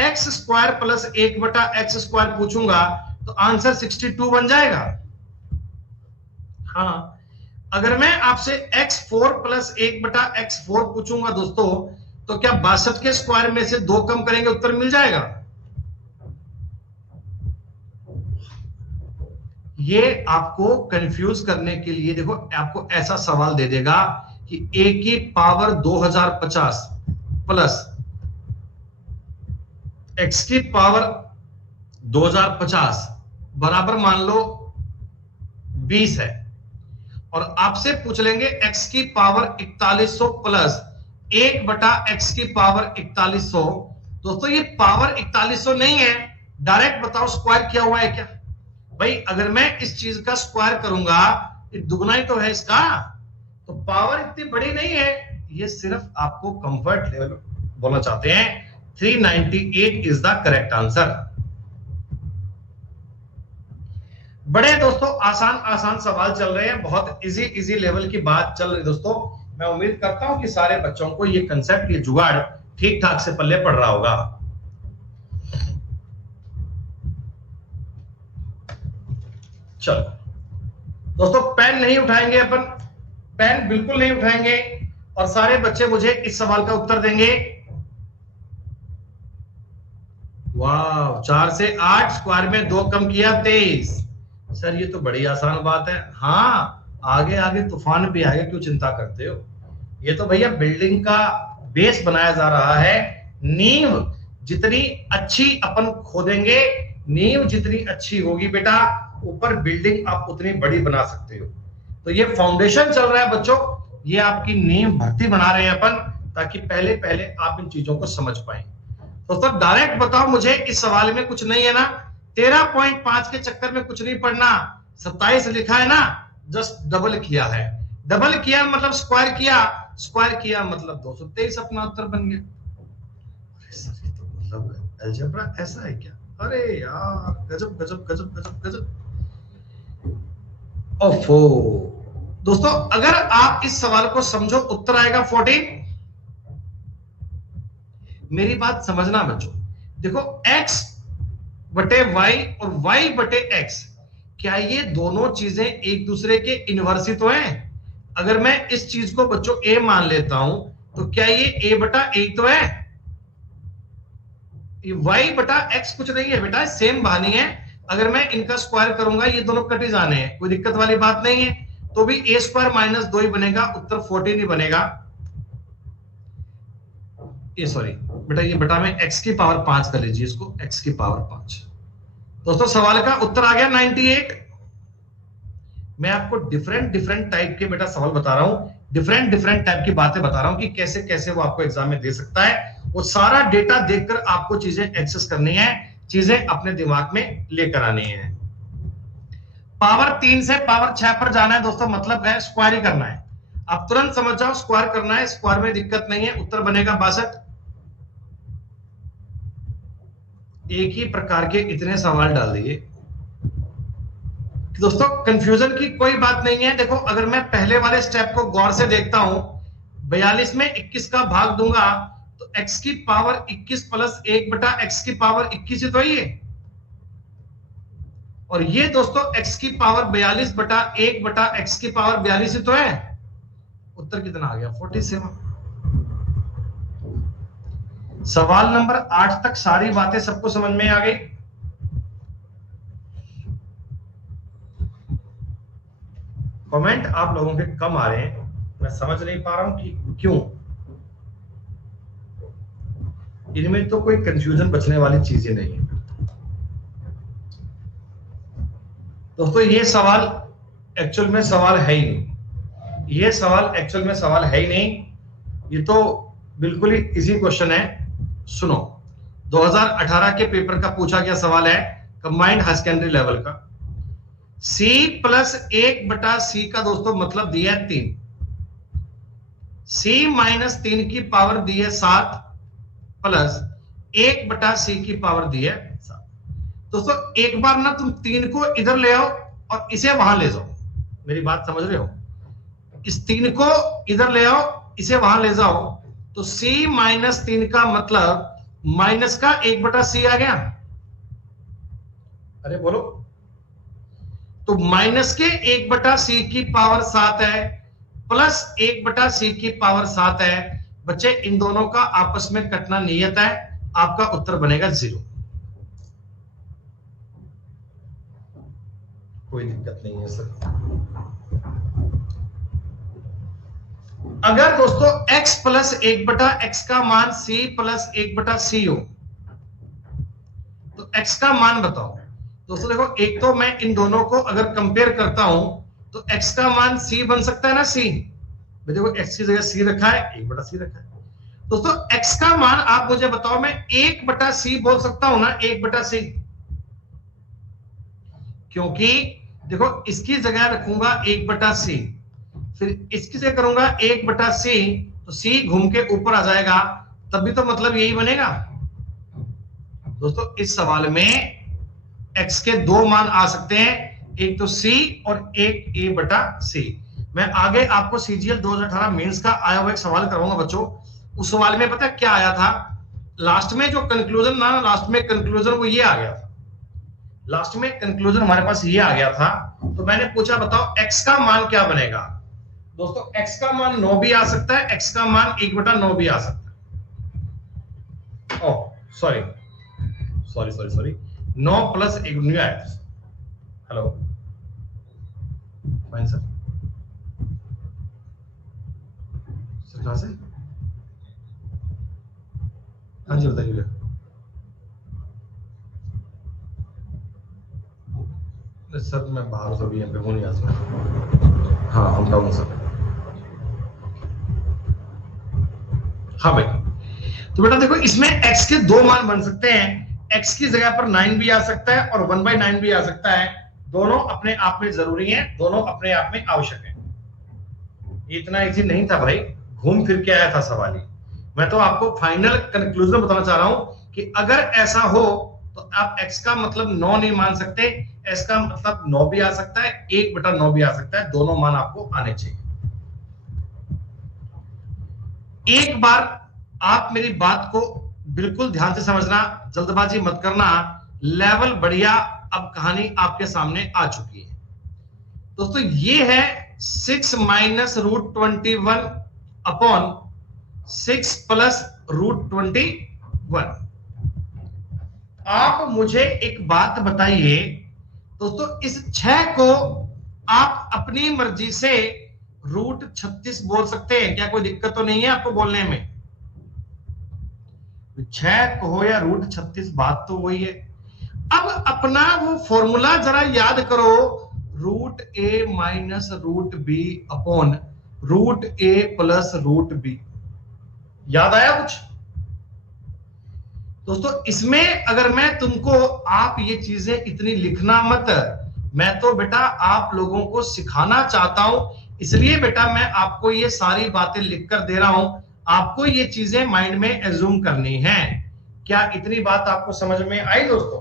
एक्स स्क्वायर प्लस 1 बटा एक्स स्क्वायर पूछूंगा तो आंसर 62 बन जाएगा। हाँ, अगर मैं आपसे x4 प्लस 1 बटा x4 पूछूंगा दोस्तों, तो क्या 62 के स्क्वायर में से 2 कम करेंगे उत्तर मिल जाएगा? ये आपको कंफ्यूज करने के लिए देखो आपको ऐसा सवाल दे देगा कि a की पावर 2050 प्लस x की पावर 2050 बराबर मान लो 20 है, और आपसे पूछ लेंगे x की पावर 4100 प्लस 1 बटा x की पावर 4100। दोस्तों ये पावर 4100 नहीं है, डायरेक्ट बताओ स्क्वायर किया हुआ है क्या? भाई अगर मैं इस चीज का स्क्वायर करूंगा दुगना ही तो है इसका, तो पावर इतनी बड़ी नहीं है। ये सिर्फ आपको कंफर्ट लेवल बोलना चाहते हैं। 398 इज द करेक्ट आंसर। बड़े दोस्तों आसान आसान सवाल चल रहे हैं, बहुत इजी लेवल की बात चल रही है दोस्तों। मैं उम्मीद करता हूं कि सारे बच्चों को ये कंसेप्ट, ये जुगाड़ ठीक ठाक से पल्ले पड़ रहा होगा। चलो दोस्तों, पेन नहीं उठाएंगे अपन, पेन बिल्कुल नहीं उठाएंगे, और सारे बच्चे मुझे इस सवाल का उत्तर देंगे। वाह, 4 से 8 स्क्वायर में 2 कम किया 23। सर ये तो बड़ी आसान बात है। हाँ, आगे आगे तूफान भी आएगा, क्यों चिंता करते हो? ये तो भैया बिल्डिंग का बेस बनाया जा रहा है। नींव जितनी अच्छी अपन खोदेंगे, नींव जितनी अच्छी होगी बेटा, ऊपर बिल्डिंग आप उतनी बड़ी बना सकते हो। तो ये फाउंडेशन चल रहा है बच्चों, ये आपकी नींव भर्ती बना रहे हैं अपन, ताकि पहले पहले आप इन चीजों को समझ पाए। दोस्तों डायरेक्ट बताओ मुझे, इस सवाल में कुछ नहीं है ना, 13.5 के चक्कर में कुछ नहीं पढ़ना, 27 लिखा है ना, जस्ट डबल किया है, डबल किया मतलब स्क्वायर किया, स्क्वायर किया मतलब 223 अपना उत्तर बन गया। तो मतलब अलजेब्रा ऐसा है क्या? अरे यार गजब गजब गजब गजब गजब। ओफो दोस्तों, अगर आप इस सवाल को समझो उत्तर आएगा 14। मेरी बात समझना बच्चों, देखो x बटे y और y बटे x, क्या ये दोनों चीजें एक दूसरे के इनवर्स ही तो हैं? अगर मैं इस चीज को बच्चों a मान लेता हूं तो क्या ये a बटा a तो है? ये y बटा x कुछ नहीं है बेटा, सेम बहानी है। अगर मैं इनका स्क्वायर करूंगा ये दोनों कट ही जाने हैं, कोई दिक्कत वाली बात नहीं है, तो भी a स्क्वायर माइनस 2 ही बनेगा, उत्तर 14 ही बनेगा। ये सॉरी बेटा, ये बेटा में x की पावर 5 कर लीजिए इसको, x की पावर 5। दोस्तों सवाल का उत्तर आ गया 98। मैं आपको डिफरेंट डिफरेंट टाइप के बेटा सवाल बता रहा हूं, डिफरेंट डिफरेंट टाइप की बातें बता रहा हूं कि कैसे कैसे वो आपको एग्जाम में दे सकता है। वो सारा डेटा देखकर आपको चीजें एक्सेस करनी है, चीजें अपने दिमाग में लेकर आनी है। पावर 3 से पावर 6 पर जाना है दोस्तों, मतलब है स्क्वायर ही करना है। आप तुरंत समझ जाओ, स्क्वायर करना है, स्क्वायर में दिक्कत नहीं है, उत्तर बनेगा 62। एक ही प्रकार के इतने सवाल डाल दिए दोस्तों, कंफ्यूजन की कोई बात नहीं है। देखो अगर मैं पहले वाले स्टेप को गौर से देखता हूं, 42 में 21 का भाग दूंगा तो x की पावर 21 प्लस 1 बटा x की पावर 21 ही तो है ये, और ये दोस्तों x की पावर 42 बटा 1 बटा x की पावर 42 ही तो है। उत्तर कितना आ गया? 47। सवाल नंबर 8 तक सारी बातें सबको समझ में आ गई। कमेंट आप लोगों के कम आ रहे हैं, मैं समझ नहीं पा रहा हूं कि क्यों। इनमें तो कोई कंफ्यूजन बचने वाली चीज ही नहीं है दोस्तों। ये सवाल एक्चुअल में सवाल है ही नहीं, ये सवाल एक्चुअल में सवाल है ही नहीं, ये तो बिल्कुल ही इजी क्वेश्चन है। सुनो, 2018 के पेपर का पूछा गया सवाल है, कंबाइंड हाई सेकेंडरी लेवल का। C प्लस 1 बटा C का दोस्तों मतलब दिया है 3, C माइनस 3 की पावर दी है 7 प्लस 1 बटा C की पावर दी है 7। दोस्तों एक बार ना तुम 3 को इधर ले आओ और इसे वहां ले जाओ, मेरी बात समझ रहे हो? इस 3 को इधर ले आओ, इसे वहां ले जाओ, तो C माइनस 3 का मतलब माइनस का 1 बटा C आ गया। अरे बोलो, तो माइनस के 1 बटा C की पावर 7 है प्लस 1 बटा C की पावर 7 है। बच्चे इन दोनों का आपस में कटना नियत है, आपका उत्तर बनेगा 0। कोई दिक्कत नहीं है सर। अगर दोस्तों x प्लस 1 बटा x का मान C प्लस 1 बटा C हो तो x का मान बताओ। दोस्तों देखो, एक तो मैं इन दोनों को अगर कंपेयर करता हूं तो x का मान C बन सकता है ना, C। देखो x की जगह C रखा है, 1 बटा C रखा है। दोस्तों x का मान आप मुझे बताओ, मैं 1 बटा C बोल सकता हूं ना, 1 बटा C, क्योंकि देखो इसकी जगह रखूंगा 1 बटा C, फिर इसकी जगह करूंगा 1 बटा C, तो C घूम के ऊपर आ जाएगा, तब भी तो मतलब यही बनेगा। दोस्तों इस सवाल में x के 2 मान आ सकते हैं, एक तो C और एक A बटा C। मैं आगे आपको CGL 2018 मेंस का आया हुआ एक सवाल करवाऊंगा बच्चों। उस सवाल में पता क्या आया था, लास्ट में जो कंक्लूजन ना, लास्ट में कंक्लूजन वो ये आ गया था, लास्ट में कंक्लूजन हमारे पास ये आ गया था। तो मैंने पूछा बताओ x का मान क्या बनेगा। दोस्तों x का मान 9 भी आ सकता है, x का मान 1 बटा 9 भी आ सकता है। Oh sorry sorry sorry sorry, 9 plus 1 नहीं आया। हेलो फाइन सर, सर कहां से? हाँ जी बताइए। सर मैं बाहर से भी यहाँ पे हूँ नहीं आज। हाँ हम डाउन सर। हाँ भाई, तो बेटा देखो इसमें x के दो मान बन सकते हैं, x की जगह पर 9 भी आ सकता है और 1/9 भी आ सकता है। दोनों अपने आप में जरूरी हैं, दोनों अपने आप में आवश्यक हैं। इतना इजी नहीं था भाई, घूम फिर के आया था सवाल ही। मैं तो आपको फाइनल कंक्लूजन बताना चाह रहा हूं कि अगर ऐसा हो तो आप x का मतलब 9 नहीं मान सकते, s का मतलब 9 भी आ सकता है, 1/9 भी आ सकता है, दोनों मान आपको आने चाहिए। एक बार आप मेरी बात को बिल्कुल ध्यान से समझना, जल्दबाजी मत करना, लेवल बढ़िया। अब कहानी आपके सामने आ चुकी है दोस्तों। ये है 6 minus root 21 upon 6 plus root 21। आप मुझे एक बात बताइए दोस्तों, इस 6 को आप अपनी मर्जी से रूट 36 बोल सकते हैं क्या? कोई दिक्कत तो नहीं है आपको बोलने में? 6 कहो या रूट 36, बात तो वही है। अब अपना वो फॉर्मूला जरा याद करो, root A minus root B upon root A plus root B. याद आया कुछ दोस्तों? इसमें अगर मैं तुमको, आप ये चीजें इतनी लिखना मत, मैं तो बेटा आप लोगों को सिखाना चाहता हूं, इसलिए बेटा मैं आपको ये सारी बातें लिख कर दे रहा हूं। आपको ये चीजें माइंड में एज्यूम करनी है। क्या इतनी बात आपको समझ में आई दोस्तों?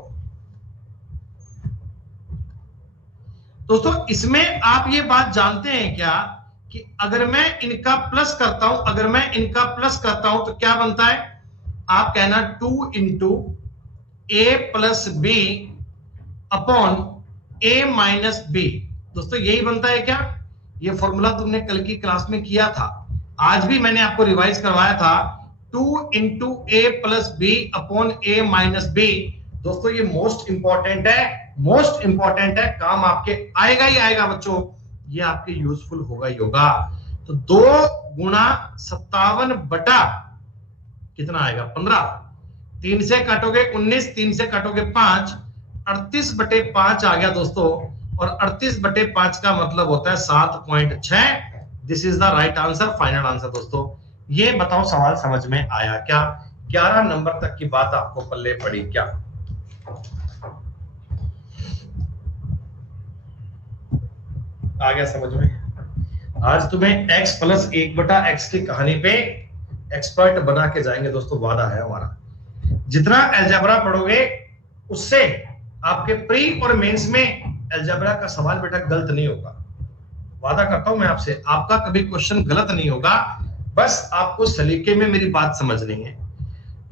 दोस्तों इसमें आप ये बात जानते हैं क्या कि अगर मैं इनका प्लस करता हूं, अगर मैं इनका प्लस करता हूं तो क्या बनता है? आप कहना 2 इंटू ए प्लस बी अपॉन ए माइनस बी। दोस्तों यही बनता है क्या? ये फॉर्मूला तुमने कल की क्लास में किया था, आज भी मैंने आपको रिवाइज करवाया था। 2 इंटू ए प्लस बी अपॉन ए माइनस बी। दोस्तों ये मोस्ट इंपॉर्टेंट है, मोस्ट इंपॉर्टेंट है, काम आपके आएगा ही आएगा बच्चों, ये आपके यूजफुल होगा ही होगा। तो 2 गुणा 57 बटा कितना आएगा? 15। 3 से काटोगे 19, 3 से काटोगे 5, 38/5 आ गया दोस्तों। और 38/5 का मतलब होता है 7.6। This is the right answer, final answer दोस्तों। ये बताओ सवाल समझ में आया क्या? 11 नंबर तक की बात आपको पल्ले पड़ी क्या? आ गया समझ में? आज तुम्हें x प्लस 1/x की कहानी पे एक्सपर्ट बना के जाएंगे दोस्तों, वादा है हमारा। जितना अलजेब्रा पढ़ोगे उससे आपके प्री और मेंस में अलजेब्रा का सवाल बेटा गलत नहीं होगा, वादा करता हूं मैं आपसे। आपका कभी क्वेश्चन गलत नहीं होगा, बस आपको सलीके में मेरी बात समझनी है।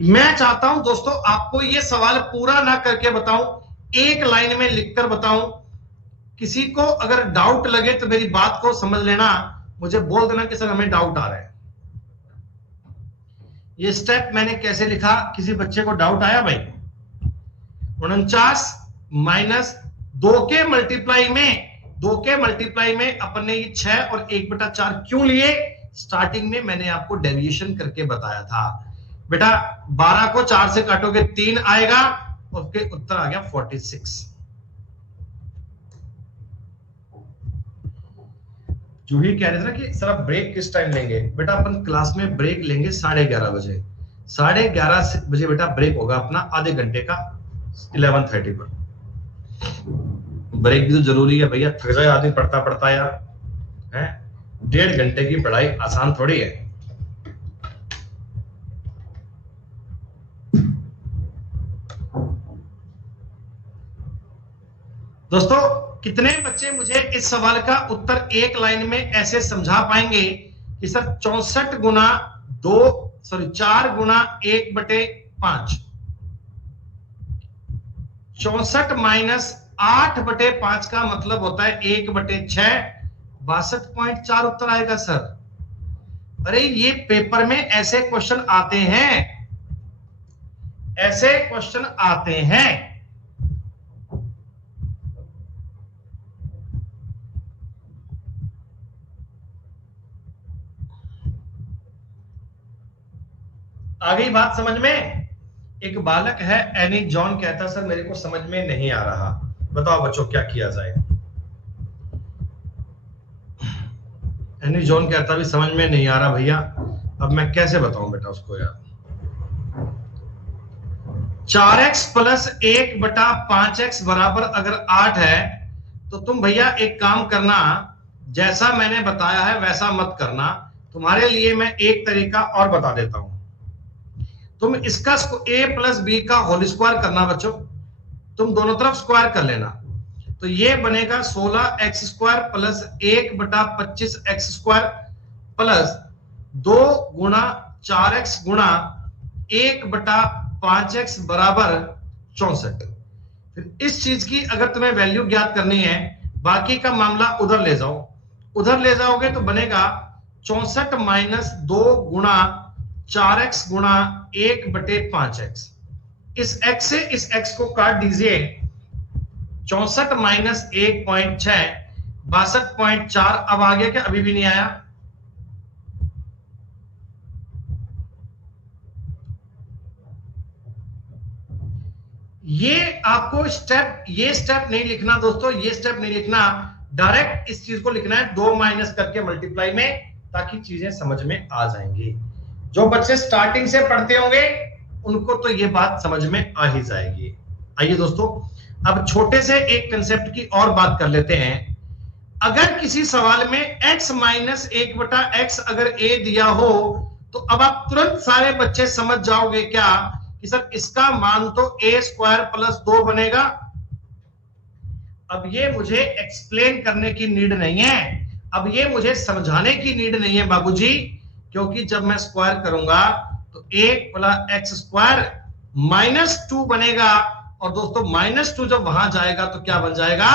मैं चाहता हूं दोस्तों आपको ये सवाल पूरा ना करके बताऊं, एक लाइन में लिखकर बताऊं। किसी को अगर डाउट लगे तो मेरी बात को समझ लेना, मुझे बोल देना कि सर हमें डाउट आ रहा है। ये स्टेप मैंने कैसे लिखा, किसी बच्चे को डाउट आया भाई? 49 माइनस 2 के मल्टीप्लाई में अपने ये 6 और 1/4 क्यों लिए? स्टार्टिंग में मैंने आपको डेविएशन करके बताया था बेटा। 12 को 4 से काटोगे 3 आएगा, और फिर उत्तर आ गया 46। जूही कह रहे थे ना कि सर आप ब्रेक किस टाइम लेंगे? बेटा अपन क्लास में ब्रेक लेंगे 11:30 बजे। 11:30 बजे बेटा ब्रेक होगा अपना, आधे घंटे का, 11:30 पर। ब्रेक भी तो जरूरी है भैया, थक जाए आदमी पढ़ता पढ़ता यार, है 1.5 घंटे की पढ़ाई आसान थोड़ी है। दोस्तों कितने बच्चे मुझे इस सवाल का उत्तर एक लाइन में ऐसे समझा पाएंगे कि सर 4 गुणा 1/5, 64 माइनस 8/5 का मतलब होता है 1/6, 62.4 उत्तर आएगा सर। अरे ये पेपर में ऐसे क्वेश्चन आते हैं, ऐसे क्वेश्चन आते हैं। आ गई बात समझ में? एक बालक है एनी जॉन, कहता सर मेरे को समझ में नहीं आ रहा, बताओ बच्चों क्या किया जाए? एनी जॉन कहता भी समझ में नहीं आ रहा भैया, अब मैं कैसे बताऊं बेटा उसको यार? 4x प्लस 1/5x बराबर अगर 8 है, तो तुम भैया एक काम करना, जैसा मैंने बताया है वैसा मत करना। तुम्हारे लिए मैं एक तरीका और बता देता हूं। तुम इसका a प्लस बी का होल स्क्वायर करना बच्चों, तुम दोनों तरफ स्क्वायर कर लेना, तो ये बनेगा 16x square plus 1/25x square plus 2 गुणा 4x गुणा 1/5x बराबर 64। फिर इस चीज की अगर तुम्हें वैल्यू ज्ञात करनी है, बाकी का मामला उधर ले जाओ, उधर ले जाओगे तो बनेगा 64 माइनस 2 गुणा 4x गुणा 1/5x। इस x से इस x को काट दीजिए, 64 माइनस 1.6 62.4। अब आ गया क्या? अभी भी नहीं आया। ये आपको स्टेप, ये स्टेप नहीं लिखना दोस्तों, ये स्टेप नहीं लिखना, डायरेक्ट इस चीज को लिखना है 2 माइनस करके मल्टीप्लाई में, ताकि चीजें समझ में आ जाएंगी। जो बच्चे स्टार्टिंग से पढ़ते होंगे उनको तो ये बात समझ में आ ही जाएगी। आइए दोस्तों, अब छोटे से एक कंसेप्ट की और बात कर लेते हैं। अगर किसी सवाल में x माइनस 1/x अगर a दिया हो, तो अब आप तुरंत सारे बच्चे समझ जाओगे क्या कि सर इसका मान तो a स्क्वायर प्लस 2 बनेगा। अब ये मुझे एक्सप्लेन करने की नीड नहीं है, अब ये मुझे समझाने की नीड नहीं है बाबूजी, क्योंकि जब मैं स्क्वायर करूंगा तो 1 प्लस एक्स स्क्वायर -2 बनेगा, और दोस्तों -2 जब वहां जाएगा तो क्या बन जाएगा?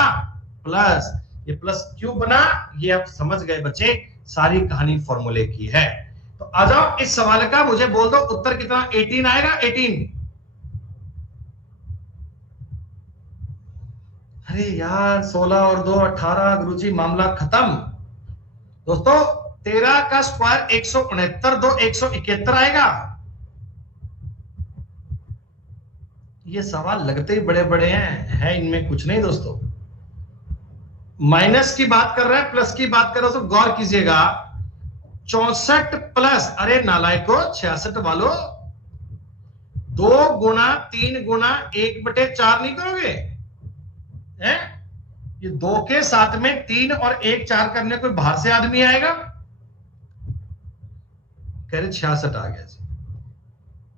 प्लस। ये प्लस क्यों बना, ये आप समझ गए बच्चे, सारी कहानी फॉर्मूले की है। तो आ जाओ इस सवाल का, मुझे बोल दो उत्तर कितना? 18 आएगा। 18। अरे यार 16 और 2 18, गुरुजी मामला खत्म। दोस्तों 13 का स्क्वायर 169, 2 171 आएगा। ये सवाल लगते ही बड़े बड़े हैं, है इनमें कुछ नहीं दोस्तों। माइनस की बात कर रहे हैं, प्लस की बात कर रहे हो तो गौर कीजिएगा। 64 प्लस, अरे नालायको 66 वालों, 2 गुणा 3 गुणा 1/4 नहीं करोगे? हैं? ये 2 के साथ में 3 और 1 4 करने कोई बाहर से आदमी आएगा? कह रहे 66 आ गया जी।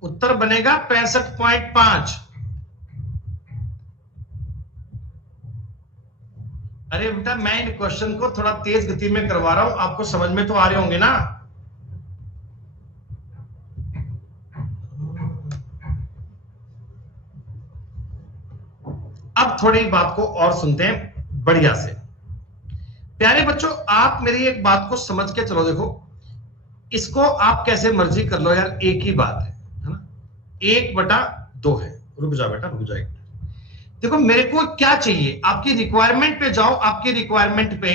उत्तर बनेगा 65.5। अरे बेटा मैं इन क्वेश्चन को थोड़ा तेज गति में करवा रहा हूं, आपको समझ में तो आ रहे होंगे ना। अब थोड़ी बात को और सुनते हैं बढ़िया से। प्यारे बच्चों, आप मेरी एक बात को समझ के चलो। देखो इसको आप कैसे मर्जी कर लो यार, एक ही बात है ना, 1/2 है। रुक जाओ बेटा, रुक जाओ। देखो मेरे को क्या चाहिए, आपकी रिक्वायरमेंट पे जाओ, आपकी रिक्वायरमेंट पे,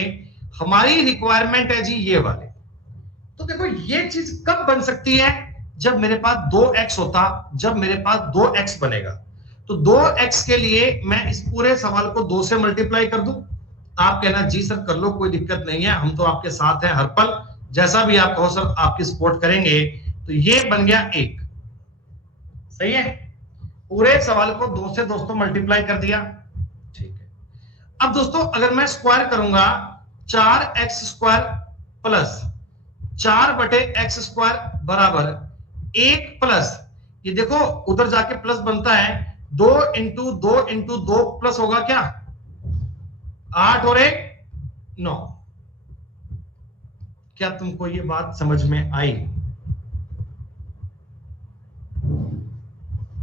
हमारी रिक्वायरमेंट है जी ये वाले। तो देखो ये चीज कब बन सकती है? जब मेरे पास 2x होता, जब मेरे पास 2x बनेगा, तो 2x के लिए मैं इस पूरे सवाल को 2 से मल्टीप्लाई कर दूं। आप कहना जी सर कर लो, कोई दिक्कत नहीं है, हम तो आपके साथ हैं हर पल, जैसा भी आप कहो सर आपकी सपोर्ट करेंगे। तो ये बन गया 1, सही है। पूरे सवाल को 2 से दोस्तों मल्टीप्लाई कर दिया, ठीक है। अब दोस्तों अगर मैं स्क्वायर करूंगा, 4x square plus 4/x square बराबर 1 प्लस, ये देखो उधर जाके प्लस बनता है, 2 इंटू 2 इंटू 2 प्लस होगा क्या? 8 और 1 9। क्या तुमको ये बात समझ में आई?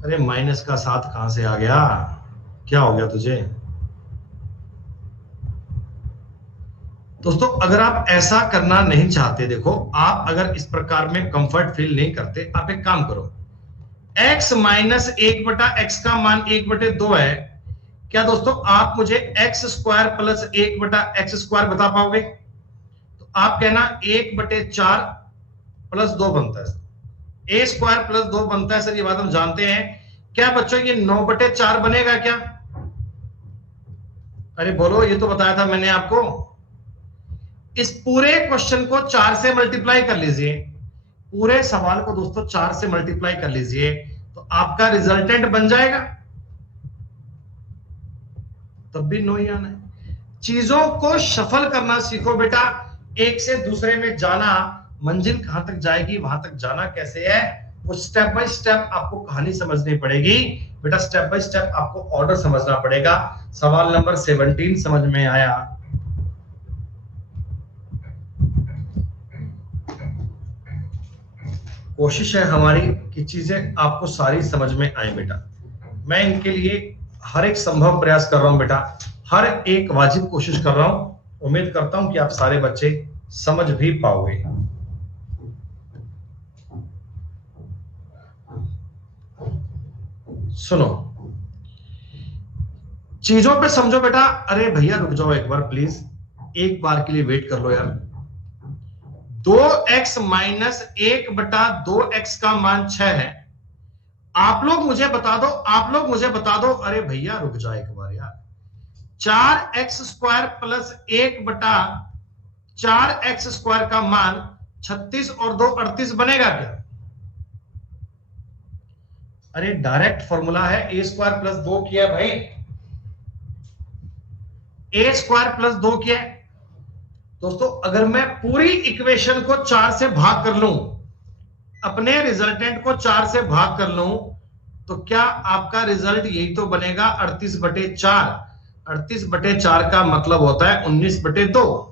अरे माइनस का 7 कहां से आ गया? क्या हो गया तुझे? दोस्तों अगर आप ऐसा करना नहीं चाहते, देखो आप अगर इस प्रकार में कंफर्ट फील नहीं करते, आप एक काम करो, x माइनस 1/x का मान 1/2 है। क्या दोस्तों आप मुझे x square plus 1/x square बता पाओगे? तो आप कहना 1/4 प्लस 2 बनता है, a स्क्वायर प्लस 2 बनता है सर, ये बात हम जानते हैं। क्या बच्चों ये 9/4 बनेगा क्या? अरे बोलो, ये तो बताया था मैंने आपको। इस पूरे क्वेश्चन को 4 से मल्टीप्लाई कर लीजिए, पूरे सवाल को दोस्तों 4 से मल्टीप्लाई कर लीजिए, तो आपका रिजल्टेंट बन जाएगा? तब भी नो ही आना है। चीजों को शफल करना सीखो बेटा, एक से दूसरे में जाना, मंजिल कहां तक जाएगी, वहां तक जाना कैसे है, वो स्टेप बाय स्टेप आपको कहानी समझनी पड़ेगी बेटा, स्टेप बाय स्टेप आपको ऑर्डर समझना पड़ेगा। सवाल नंबर 17 समझ में आया? कोशिश है हमारी कि चीजें आपको सारी समझ में आए बेटा। मैं इनके लिए हर एक संभव प्रयास कर रहा हूं बेटा, हर एक वाजिब कोशिश कर रहा हूं। उम्मीद करता हूं कि आप सारे बच्चे समझ भी पाओगे। सुनो, चीजों पे समझो बेटा। अरे भैया रुक जाओ एक बार प्लीज, एक बार के लिए वेट कर लो यार। 2x माइनस 1/2x का मान 6 है। आप लोग मुझे बता दो, आप लोग मुझे बता दो। अरे भैया रुक जाओ एक बार यार। 4x² प्लस 1/4x² का मान 36 और 2 38 बनेगा क्या? अरे डायरेक्ट फॉर्मूला है, a² प्लस 2 किया भाई, a² प्लस 2 किया। दोस्तों अगर मैं पूरी इक्वेशन को 4 से भाग कर लूं, अपने रिजल्टेंट को 4 से भाग कर लूं, तो क्या आपका रिजल्ट यही तो बनेगा 38/4। 38/4 का मतलब होता है 19/2।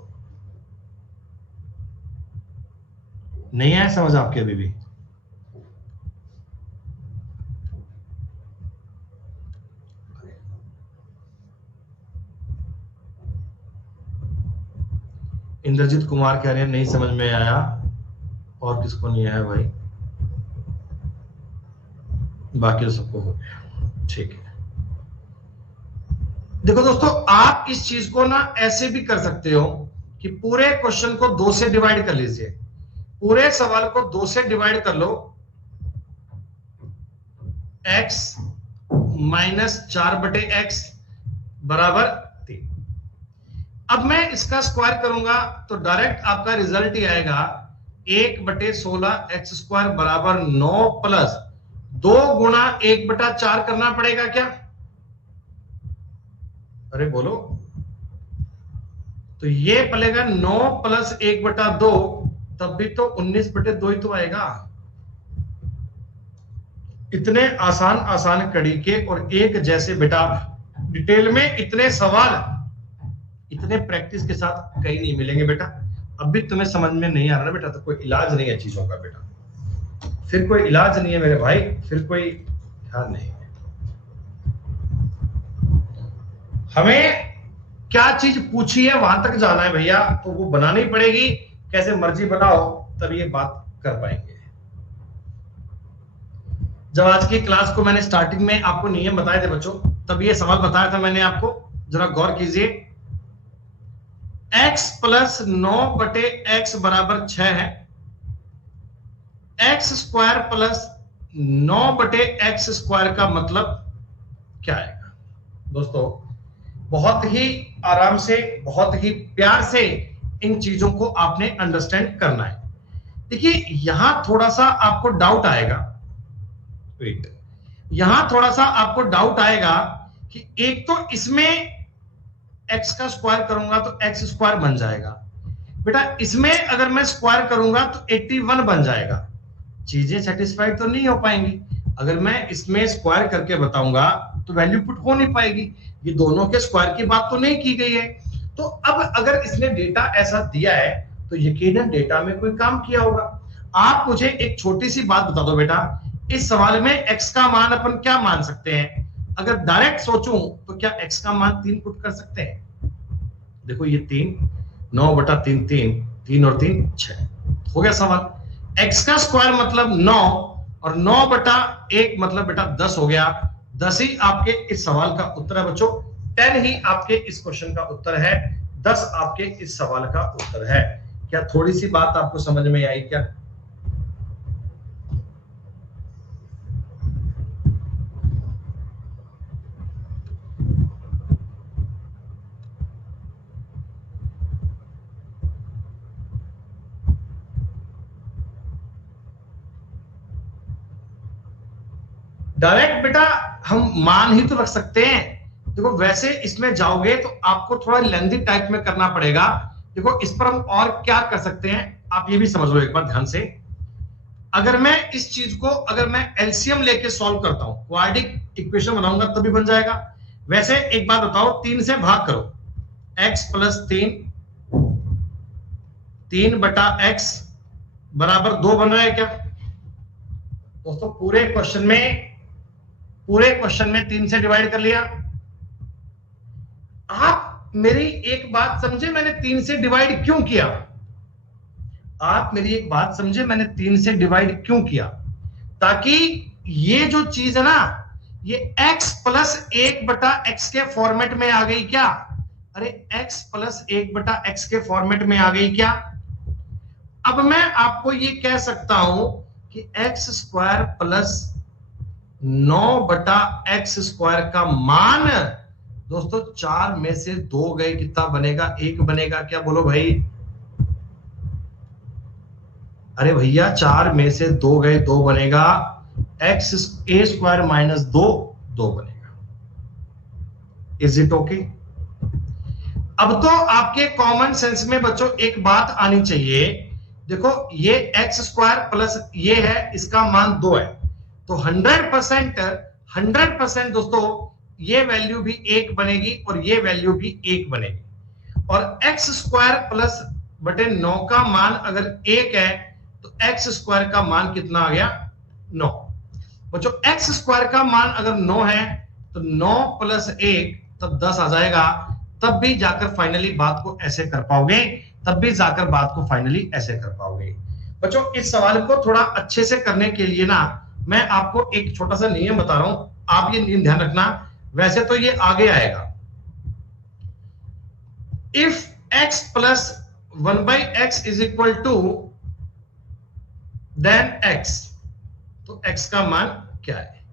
नहीं आया समझ आपके अभी भी? इंद्रजीत कुमार कह रहे हैं नहीं समझ में आया। और किसको नहीं आया भाई? बाकी तो सबको हो गया, ठीक है। देखो दोस्तों, आप इस चीज को ना ऐसे भी कर सकते हो कि पूरे क्वेश्चन को 2 से डिवाइड कर लीजिए, पूरे सवाल को 2 से डिवाइड कर लो। x माइनस 4/x बराबर 3। अब मैं इसका स्क्वायर करूंगा तो डायरेक्ट आपका रिजल्ट ही आएगा 1/16x² बराबर 9 प्लस 2 गुणा 1/4 करना पड़ेगा क्या? अरे बोलो। तो ये पड़ेगा 9 प्लस 1/2, तब भी तो 19/2 ही तो आएगा। इतने आसान आसान कड़ी के और एक जैसे बेटा डिटेल में इतने सवाल इतने प्रैक्टिस के साथ कहीं नहीं मिलेंगे बेटा। अब भी तुम्हें समझ में नहीं आ रहा ना बेटा, तो कोई इलाज नहीं है चीजों का बेटा, फिर कोई इलाज नहीं है मेरे भाई, फिर कोई ध्यान नहीं है। हमें क्या चीज पूछी है वहां तक जाना है भैया, तो वो बनानी पड़ेगी। कैसे मर्जी बनाओ, तब ये बात कर पाएंगे। जब आज की क्लास को मैंने स्टार्टिंग में आपको नियम बताए थे बच्चों, तब ये सवाल बताया था मैंने आपको, जरा गौर कीजिए। x प्लस 9/x बराबर 6 है। x² प्लस 9/x² का मतलब क्या आएगा? दोस्तों बहुत ही आराम से, बहुत ही प्यार से इन चीजों को आपने अंडरस्टैंड करना है। देखिए यहां थोड़ा सा आपको डाउट आएगा, वेट, यहां थोड़ा सा आपको डाउट आएगा कि एक तो इसमें x का स्क्वायर करूंगा तो x² बन जाएगा बेटा, इसमें अगर मैं स्क्वायर करूंगा तो 81 बन जाएगा। चीजें सेटिस्फाइड तो नहीं हो पाएंगी। अगर मैं इसमें स्क्वायर करके बताऊंगा तो वैल्यू पुट हो नहीं पाएगी। ये दोनों के स्क्वायर की बात तो नहीं की गई है। तो अब अगर इसने डेटा ऐसा दिया है तो यकीनन डेटा में कोई काम किया होगा। आप मुझे एक छोटी सी बात बता दो बेटा, इस सवाल में x का मान अपन क्या मान सकते हैं? अगर डायरेक्ट सोचूं तो क्या x का मान 3 पुट कर सकते हैं? देखो ये 3, 9/3 3, 3 और 3 6 हो गया सवाल। x का स्क्वायर मतलब 9 और 9/1 मतलब बेटा 10 हो गया। 10 ही आपके इस सवाल का उत्तर है बच्चों। 10 ही आपके इस क्वेश्चन का उत्तर है। 10 आपके इस सवाल का उत्तर है। क्या थोड़ी सी बात आपको समझ में आई क्या? डायरेक्ट बेटा हम मान ही तो रख सकते हैं। देखो वैसे इसमें जाओगे तो आपको थोड़ा लेंथी टाइप में करना पड़ेगा। देखो इस पर हम और क्या कर सकते हैं, आप ये भी समझ लो एक बार ध्यान से। अगर मैं इस चीज को अगर मैं एलसीएम लेके सॉल्व करता हूं, क्वाड्रेटिक इक्वेशन बनाऊंगा तभी बन जाएगा। वैसे एक बात बताओ, 3 से भाग करो, x प्लस 3 बटा x बराबर 2 बन रहा है क्या दोस्तों? पूरे क्वेश्चन में 3 से डिवाइड कर लिया। आप मेरी एक बात समझे, मैंने 3 से डिवाइड क्यों किया? आप मेरी एक बात समझे, मैंने 3 से डिवाइड क्यों किया? ताकि ये जो चीज है ना, ये x प्लस 1 बटा x के फॉर्मेट में आ गई क्या? अरे x प्लस 1 बटा x के फॉर्मेट में आ गई क्या? अब मैं आपको ये कह सकता हूं कि x स्क्वायर प्लस 9 बटा x स्क्वायर का मान दोस्तों 4 में से 2 गए, कितना बनेगा? 1 बनेगा क्या? बोलो भाई। अरे भैया 4 में से 2 गए, 2 बनेगा। x a स्क्वायर माइनस 2 बनेगा। Is it okay? अब तो आपके कॉमन सेंस में बच्चों एक बात आनी चाहिए। देखो ये x स्क्वायर प्लस ये है, इसका मान 2 है, तो 100% दोस्तों ये वैल्यू भी 1 बनेगी और ये वैल्यू भी 1 बनेगी। और x स्क्वायर प्लस बटे 9 का मान अगर 1 है तो x स्क्वायर का मान कितना आ गया? 9। बच्चों x स्क्वायर का मान अगर 9 है तो 9 प्लस 1 तब 10 आ जाएगा। तब भी जाकर फाइनली बात को ऐसे कर पाओगे, बच्चों इस सवाल को थोड़ा अच्छे से करने के लिए ना मैं आपको एक छोटा सा नियम बता रहा हूं, आप ये नियम ध्यान रखना। वैसे तो ये आगे आएगा, if x plus 1/x is equal to then x, तो x का मान क्या है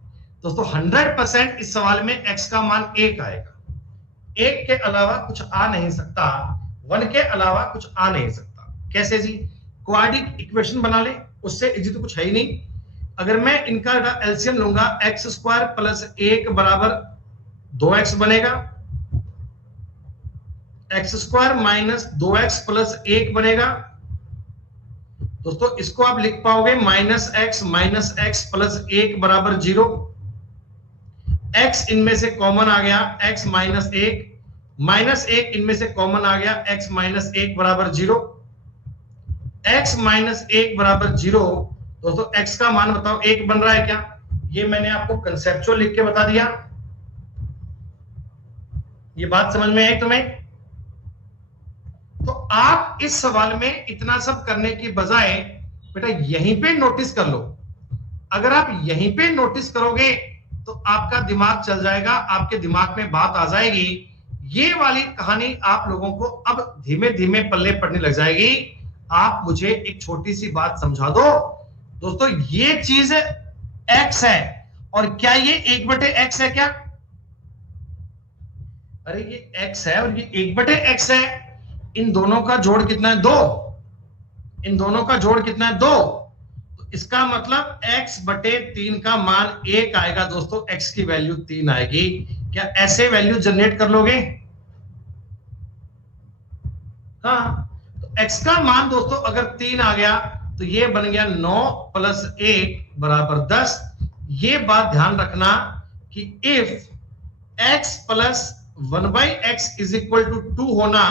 दोस्तों? 100% इस सवाल में x का मान 1 आएगा। 1 के अलावा कुछ आ नहीं सकता, 1 के अलावा कुछ आ नहीं सकता। कैसे जी? क्वाड्रेटिक इक्वेशन बना ले, उससे इजी तो कुछ है ही नहीं। अगर मैं इनका एलसीएम लूंगा, x स्क्वायर प्लस 1 बराबर 2x बनेगा, x square minus 2x plus 1 बनेगा। दोस्तों इसको आप लिख पाओगे माइनस x प्लस 1 बराबर 0। x इनमें से कॉमन आ गया, x माइनस 1 इनमें से कॉमन आ गया, x माइनस 1 बराबर 0। x माइनस 1 बराबर 0। दोस्तों x का मान बताओ 1 बन रहा है क्या? ये मैंने आपको कंसेप्चुअल लिख के बता दिया। ये बात समझ में आई तुम्हें? तो आप इस सवाल में इतना सब करने की बजाय बेटा यहीं पे नोटिस कर लो। अगर आप यहीं पे नोटिस करोगे तो आपका दिमाग चल जाएगा, आपके दिमाग में बात आ जाएगी। ये वाली कहानी आप लोगों को अब धीमे धीमे पल्ले पड़ने लग जाएगी। आप मुझे एक छोटी सी बात समझा दो दोस्तों, ये चीज x है और क्या ये 1/x है क्या? अरे ये x है और ये 1/x है। इन दोनों का जोड़ कितना है? 2। इन दोनों का जोड़ कितना है? 2। तो इसका मतलब x/3 का मान 1 आएगा दोस्तों, x की वैल्यू 3 आएगी। क्या ऐसे वैल्यू जनरेट कर लोगे? हाँ, तो x का मान दोस्तों अगर 3 आ गया तो ये बन गया 9 प्लस 1 बराबर 10। ये बात ध्यान रखना कि if x plus 1/x is equal to 2 होना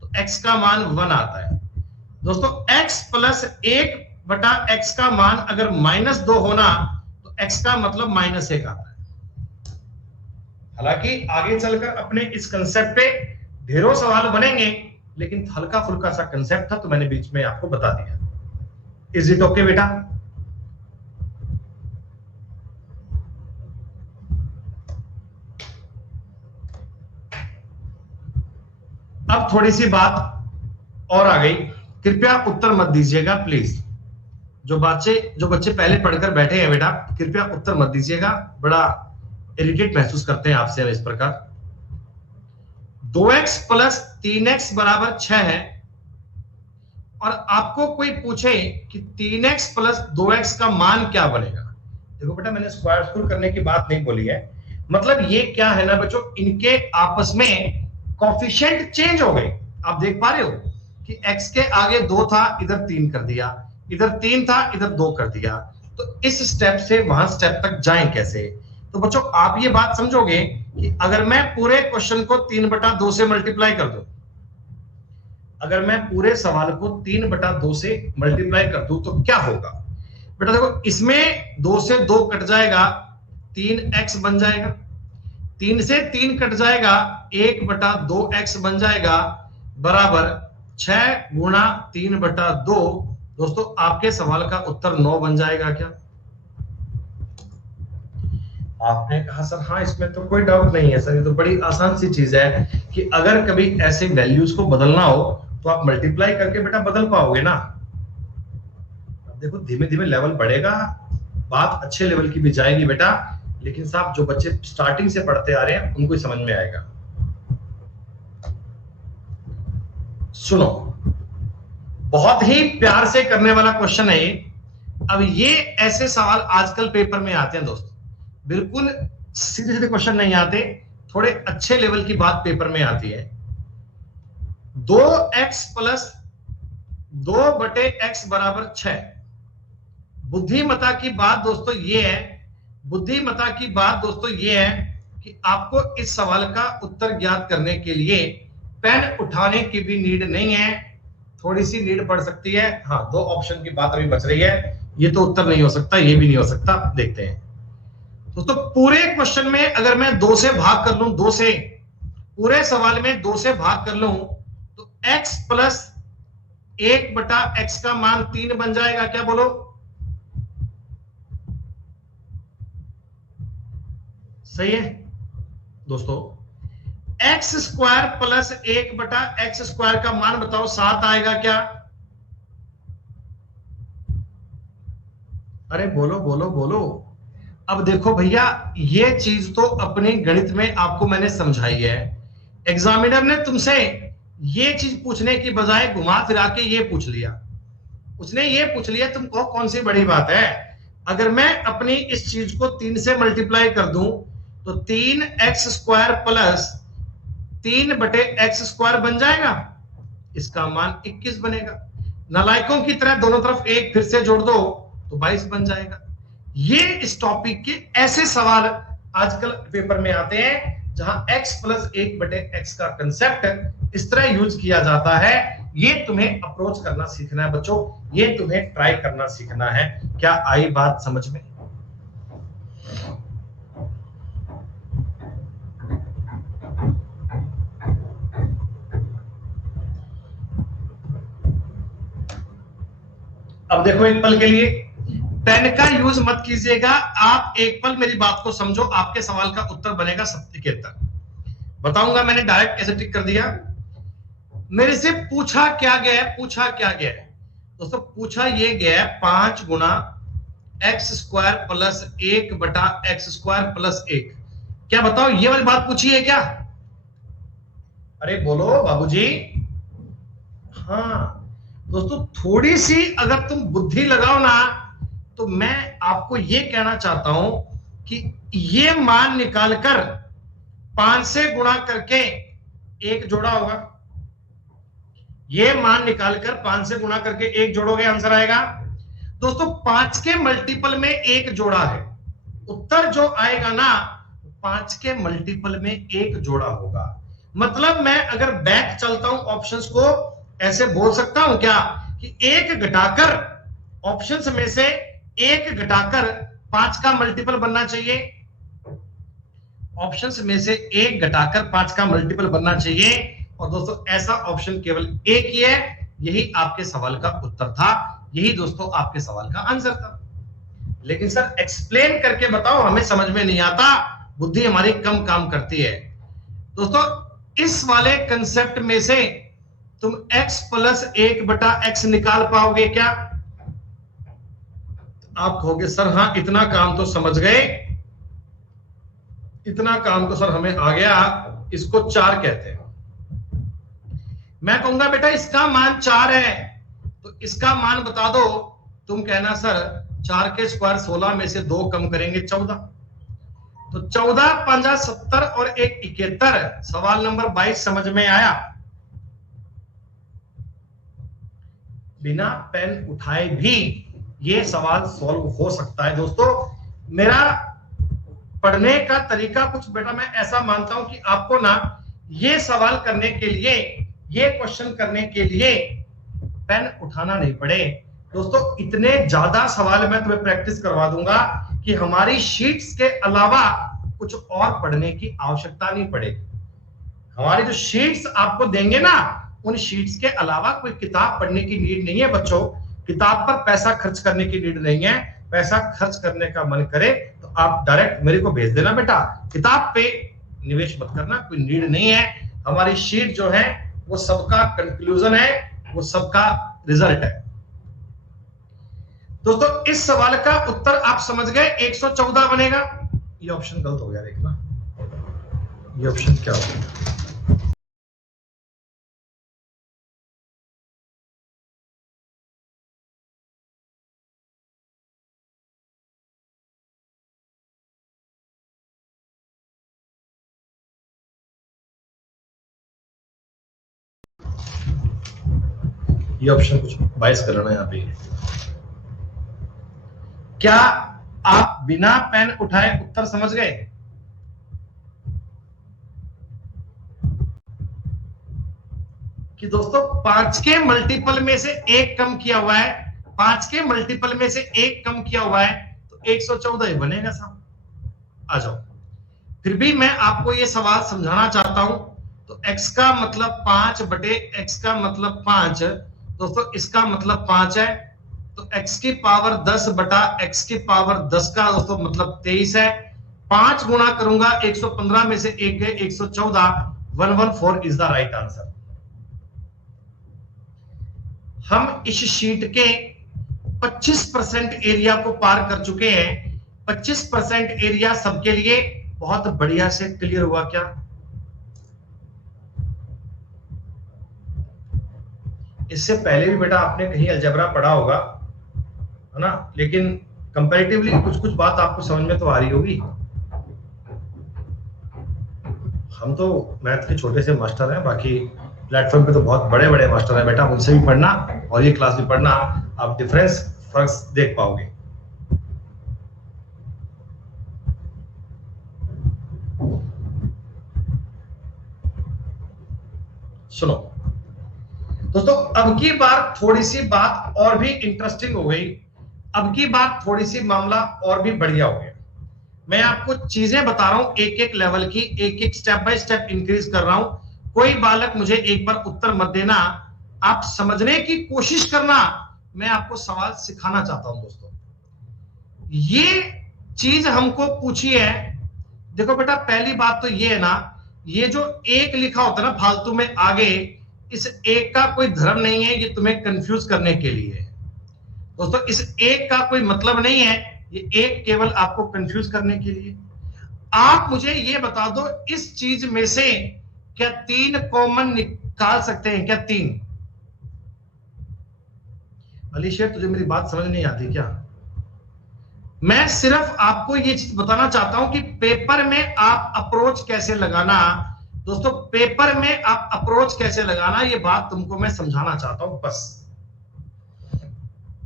तो x का मान 1 आता है दोस्तों। x प्लस 1/x का मान अगर -2 होना तो x का मतलब -1 आता है। हालांकि आगे चलकर अपने इस कंसेप्ट पे ढेरों सवाल बनेंगे, लेकिन हल्का फुल्का सा कंसेप्ट था तो मैंने बीच में आपको बता दिया। इज इट ओके बेटा? अब थोड़ी सी बात और आ गई, कृपया उत्तर मत दीजिएगा प्लीज। जो बच्चे पहले पढ़कर बैठे हैं बेटा, कृपया उत्तर मत दीजिएगा, बड़ा इरिटेट महसूस करते हैं आपसे इस प्रकार। 2x प्लस 3x बराबर 6 है और आपको कोई पूछे कि 3x प्लस 2x का मान क्या बनेगा। देखो बेटा, मैंने स्क्वायर स्क्रूल करने की बात नहीं बोली है, मतलब ये क्या है ना बच्चों, इनके आपस में कॉफिशिएंट चेंज हो गए। आप देख पा रहे हो कि x के आगे 2 था, इधर 3 कर दिया, इधर 3 था, इधर 2 कर दिया। तो इस स्टेप से वहां स्टेप तक जाएं कैसे? तो बच्चों आप ये बात समझोगे कि अगर मैं पूरे क्वेश्चन को 3/2 से मल्टीप्लाई कर दूं, अगर मैं पूरे सवाल को 3/2 से मल्टीप्लाई कर दूं तो क्या होगा बेटा? देखो, इसमें 2 से 2 कट जाएगा, 3x बन जाएगा, 3 से 3 कट जाएगा, 1/2x बन जाएगा, बराबर 6 गुणा 3/2। दोस्तों आपके सवाल का उत्तर 9 बन जाएगा क्या? आपने कहा सर हाँ, इसमें तो कोई डाउट नहीं है सर, ये तो बड़ी आसान सी चीज है कि अगर कभी ऐसे वैल्यूज को बदलना हो तो आप मल्टीप्लाई करके बेटा बदल पाओगे ना। अब देखो धीमे धीमे लेवल बढ़ेगा, बात अच्छे लेवल की भी जाएगी बेटा, लेकिन साहब जो बच्चे स्टार्टिंग से पढ़ते आ रहे हैं उनको ही समझ में आएगा। सुनो, बहुत ही प्यार से करने वाला क्वेश्चन है ये। अब ये ऐसे सवाल आजकल पेपर में आते हैं दोस्तों, बिल्कुल सीधे सीधे क्वेश्चन नहीं आते, थोड़े अच्छे लेवल की बात पेपर में आती है। 2x प्लस 2/x बराबर 6। बुद्धिमता की बात दोस्तों ये है, बुद्धिमता की बात दोस्तों ये है कि आपको इस सवाल का उत्तर ज्ञात करने के लिए पेन उठाने की भी नीड नहीं है, थोड़ी सी नीड पड़ सकती है। हाँ, 2 ऑप्शन की बात अभी बच रही है, ये तो उत्तर नहीं हो सकता, ये भी नहीं हो सकता, देखते हैं दोस्तों। पूरे क्वेश्चन में अगर मैं 2 से भाग कर लूं, 2 से, पूरे सवाल में 2 से भाग कर लूं तो x प्लस 1/x का मान 3 बन जाएगा क्या? बोलो सही है दोस्तों। x square plus 1/x square का मान बताओ 7 आएगा क्या? अरे बोलो बोलो बोलो। अब देखो भैया, ये चीज तो अपने गणित में आपको मैंने समझाई है, एग्जामिनर ने तुमसे ये चीज पूछने की बजाय घुमा फिरा के ये पूछ लिया, उसने ये पूछ लिया, तुम कहो कौन सी बड़ी बात है? अगर मैं अपनी इस चीज को 3 से मल्टीप्लाई कर दूं तो 3x square plus 3/x square बन जाएगा, इसका मान 21 बनेगा। नालायकों की तरह दोनों तरफ 1 फिर से जोड़ दो तो 22 बन जाएगा। ये इस टॉपिक के ऐसे सवाल आजकल पेपर में आते हैं जहां x प्लस 1/x का कंसेप्ट इस तरह यूज किया जाता है। ये तुम्हें अप्रोच करना सीखना है बच्चों, ये तुम्हें ट्राई करना सीखना है। क्या आई बात समझ में? अब देखो, एक पल के लिए पेन का यूज मत कीजिएगा, आप एक पल मेरी बात को समझो, आपके सवाल का उत्तर बनेगा 77। बताऊंगा मैंने डायरेक्ट कैसे टिक कर दिया। मेरे से पूछा क्या गया है, पूछा क्या गया है दोस्तों? पूछा ये गया है 5 गुणा x square plus 1/x square plus 1। क्या बताओ, ये वाली बात पूछी है क्या? अरे बोलो बाबूजी। हाँ दोस्तों, थोड़ी सी अगर तुम बुद्धि लगाओ ना तो मैं आपको यह कहना चाहता हूं कि ये मान निकालकर 5 से गुणा करके 1 जोड़ा होगा, ये मान निकालकर 5 से गुणा करके 1 जोड़ोगे, आंसर आएगा दोस्तों 5 के मल्टीपल में 1 जोड़ा है। उत्तर जो आएगा ना 5 के मल्टीपल में 1 जोड़ा होगा। मतलब मैं अगर बैक चलता हूं ऑप्शंस को, ऐसे बोल सकता हूं क्या कि 1 घटाकर ऑप्शंस में से 1 घटाकर 5 का मल्टीपल बनना चाहिए, ऑप्शंस में से 1 घटाकर 5 का मल्टीपल बनना चाहिए। और दोस्तों ऐसा ऑप्शन केवल एक ही है, यही आपके सवाल का उत्तर था, यही दोस्तों आपके सवाल का आंसर था। लेकिन सर एक्सप्लेन करके बताओ, हमें समझ में नहीं आता, बुद्धि हमारी कम काम करती है। दोस्तों इस वाले कंसेप्ट में से तुम x प्लस 1/x निकाल पाओगे क्या? आप कहोगे सर हाँ, इतना काम तो समझ गए, इतना काम तो सर हमें आ गया, इसको 4 कहते हैं। मैं कहूंगा बेटा इसका मान 4 है, तो इसका मान बता दो। तुम कहना सर 4 के स्क्वायर 16 में से 2 कम करेंगे 14, तो 14 पंजा 70 और 1 71। सवाल नंबर 22 समझ में आया? बिना पेन उठाए भी ये सवाल सॉल्व हो सकता है दोस्तों। मेरा पढ़ने का तरीका कुछ बेटा मैं ऐसा मानता हूं कि आपको ना ये सवाल करने के लिए, ये क्वेश्चन करने के लिए पेन उठाना नहीं पड़े दोस्तों। इतने ज्यादा सवाल मैं तुम्हें प्रैक्टिस करवा दूंगा कि हमारी शीट्स के अलावा कुछ और पढ़ने की आवश्यकता नहीं पड़ेगी। हमारी जो शीट्स आपको देंगे ना, उन शीट्स के अलावा कोई किताब पढ़ने की नीड नहीं है बच्चों। किताब पर पैसा खर्च करने की नीड नहीं है। पैसा खर्च करने का मन करे तो आप डायरेक्ट मेरे को भेज देना बेटा, किताब पे निवेश मत करना, कोई नीड नहीं है। हमारी शीट जो है वो सबका कंक्लूजन है, वो सबका रिजल्ट है दोस्तों। इस सवाल का उत्तर आप समझ गए, 114 बनेगा। ये ऑप्शन गलत हो गया, देखना ये ऑप्शन क्या हो गया। ये ऑप्शन कुछ 22 कर लेना यहाँ पे। क्या आप बिना पेन उठाए उत्तर समझ गए? कि दोस्तों 5 के मल्टीपल में से 1 कम किया हुआ है, 5 के मल्टीपल में से 1 कम किया हुआ है, तो 114 ही बनेगा साहब। आ जाओ, फिर भी मैं आपको ये सवाल समझाना चाहता हूं। तो x का मतलब 5 बटे x का मतलब 5 दोस्तों, इसका मतलब 5 है, तो x की पावर 10 बटा x की पावर 10 का दोस्तों मतलब 23 है। 5 गुणा करूंगा 115 में से 1 गए 114, 114 इज द राइट आंसर। हम इस शीट के 25% एरिया को पार कर चुके हैं। 25% एरिया सबके लिए बहुत बढ़िया से क्लियर हुआ क्या? इससे पहले भी बेटा आपने कहीं अलजेब्रा पढ़ा होगा, है ना, लेकिन कंपैरेटिवली कुछ कुछ बात आपको समझ में तो आ रही होगी। हम तो मैथ के छोटे से मास्टर हैं, बाकी प्लेटफॉर्म पे तो बहुत बड़े बड़े मास्टर हैं बेटा, उनसे भी पढ़ना और ये क्लास भी पढ़ना, आप फर्क देख पाओगे। सुनो दोस्तों, अब की बार थोड़ी सी बात और भी इंटरेस्टिंग हो गई। अब की बात थोड़ी सी मामला और भी बढ़िया हो गया। मैं आपको चीजें बता रहा हूं एक एक लेवल की, एक एक स्टेप बाय स्टेप इंक्रीज कर रहा हूं। कोई बालक मुझे एक बार उत्तर मत देना, आप समझने की कोशिश करना। मैं आपको सवाल सिखाना चाहता हूं दोस्तों। ये चीज हमको पूछी है, देखो बेटा पहली बात तो ये है ना, ये जो एक लिखा होता है ना फालतू में आगे, इस एक का कोई धर्म नहीं है, ये तुम्हें कंफ्यूज करने के लिए है दोस्तों। इस एक का कोई मतलब नहीं है, ये एक केवल आपको कंफ्यूज करने के लिए। आप मुझे ये बता दो, इस चीज में से क्या 3 कॉमन निकाल सकते हैं क्या? 3? अली शेर, तुझे मेरी बात समझ नहीं आती क्या? मैं सिर्फ आपको ये चीज बताना चाहता हूं कि पेपर में आप अप्रोच कैसे लगाना दोस्तों, पेपर में आप अप्रोच कैसे लगाना, ये बात तुमको मैं समझाना चाहता हूं बस।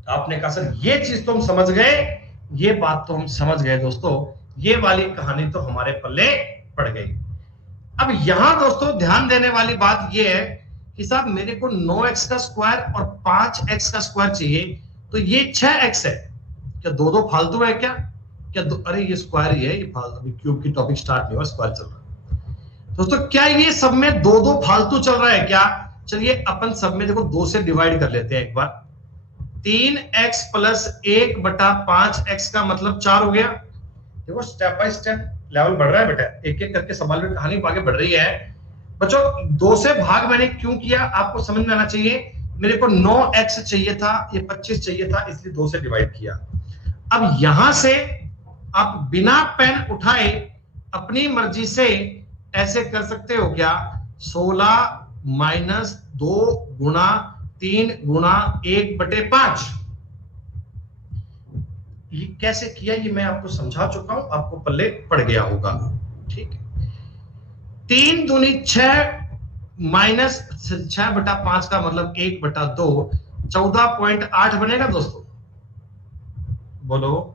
आपने कहा सर ये चीज तो हम समझ गए, ये बात तो हम समझ गए दोस्तों, ये वाली कहानी तो हमारे पल्ले पड़ गई। अब यहां दोस्तों ध्यान देने वाली बात ये है कि साहब मेरे को 9x का स्क्वायर और 5x का स्क्वायर चाहिए, तो ये 6x है। क्या दो दो फालतू है क्या? क्या अरे ये स्क्वायर ही है, ये फालतू, अभी क्यूब की टॉपिक स्टार्ट नहीं हुआ, स्क्वायर चल रहा है दोस्तों। क्या ये सब में दो दो फालतू चल रहा है क्या? चलिए अपन सब में देखो 2 से डिवाइड कर लेते हैं एक बार। 3x प्लस 1 बटा 5x का मतलब 4 हो गया। देखो स्टेप बाय स्टेप लेवल बढ़ रहा है बेटा, एक एक करके सवाल में कहानी आगे बढ़ रही है बच्चों। 2 से भाग मैंने क्यों किया आपको समझ में आना चाहिए। मेरे को 9x चाहिए था, ये 25 चाहिए था, इसलिए 2 से डिवाइड किया। अब यहां से आप बिना पेन उठाए अपनी मर्जी से ऐसे कर सकते हो क्या? 16 माइनस 2 गुणा 3 गुणा 1 बटे 5। ये कैसे किया ये मैं आपको समझा चुका हूं, आपको पल्ले पड़ गया होगा। ठीक है, 3 दूनी 6 माइनस 6/5 का मतलब 1/2, 14.8 बनेगा दोस्तों, बोलो।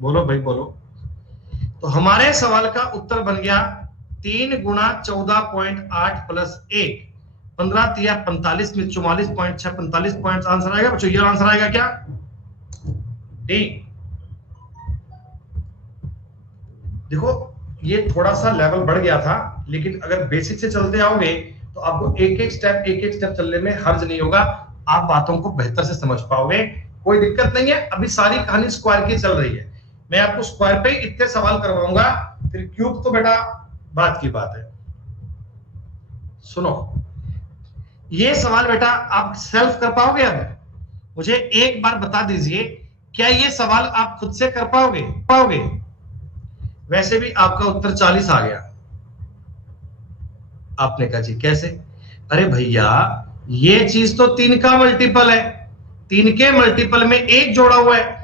बोलो भाई बोलो। तो हमारे सवाल का उत्तर बन गया 3 × 14.8 + 1, 15 × 45 में 44.6, 45 पॉइंट आंसर आएगा बच्चों। ये आंसर आएगा क्या? डी। देखो ये थोड़ा सा लेवल बढ़ गया था, लेकिन अगर बेसिक से चलते आओगे तो आपको एक एक स्टेप चलने में हर्ज नहीं होगा, आप बातों को बेहतर से समझ पाओगे, कोई दिक्कत नहीं है। अभी सारी कहानी स्क्वायर की चल रही है, मैं आपको स्क्वायर पे इतने सवाल करवाऊंगा, फिर क्यूब तो बेटा बात की बात है। सुनो, ये सवाल बेटा आप सेल्फ कर पाओगे? अब मुझे एक बार बता दीजिए, क्या ये सवाल आप खुद से कर पाओगे? वैसे भी आपका उत्तर 40 आ गया। आपने कहा जी कैसे? अरे भैया ये चीज तो 3 का मल्टीपल है, 3 के मल्टीपल में 1 जोड़ा हुआ है,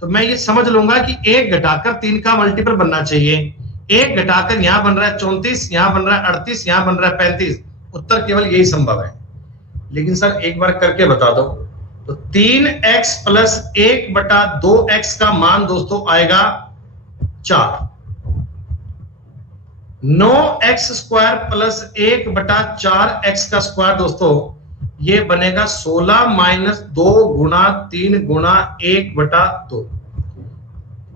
तो मैं ये समझ लूंगा कि 1 घटाकर 3 का मल्टीपल बनना चाहिए। 1 घटाकर यहां बन रहा है 34, यहां बन रहा है 38, यहां बन रहा है 35, उत्तर केवल यही संभव है। लेकिन सर एक बार करके बता दो, तो 3x + 1/2x का मान दोस्तों आएगा 4। 9x² प्लस 1/4x का स्क्वायर दोस्तों ये बनेगा 16 माइनस 2 गुणा 3 गुणा 1/2।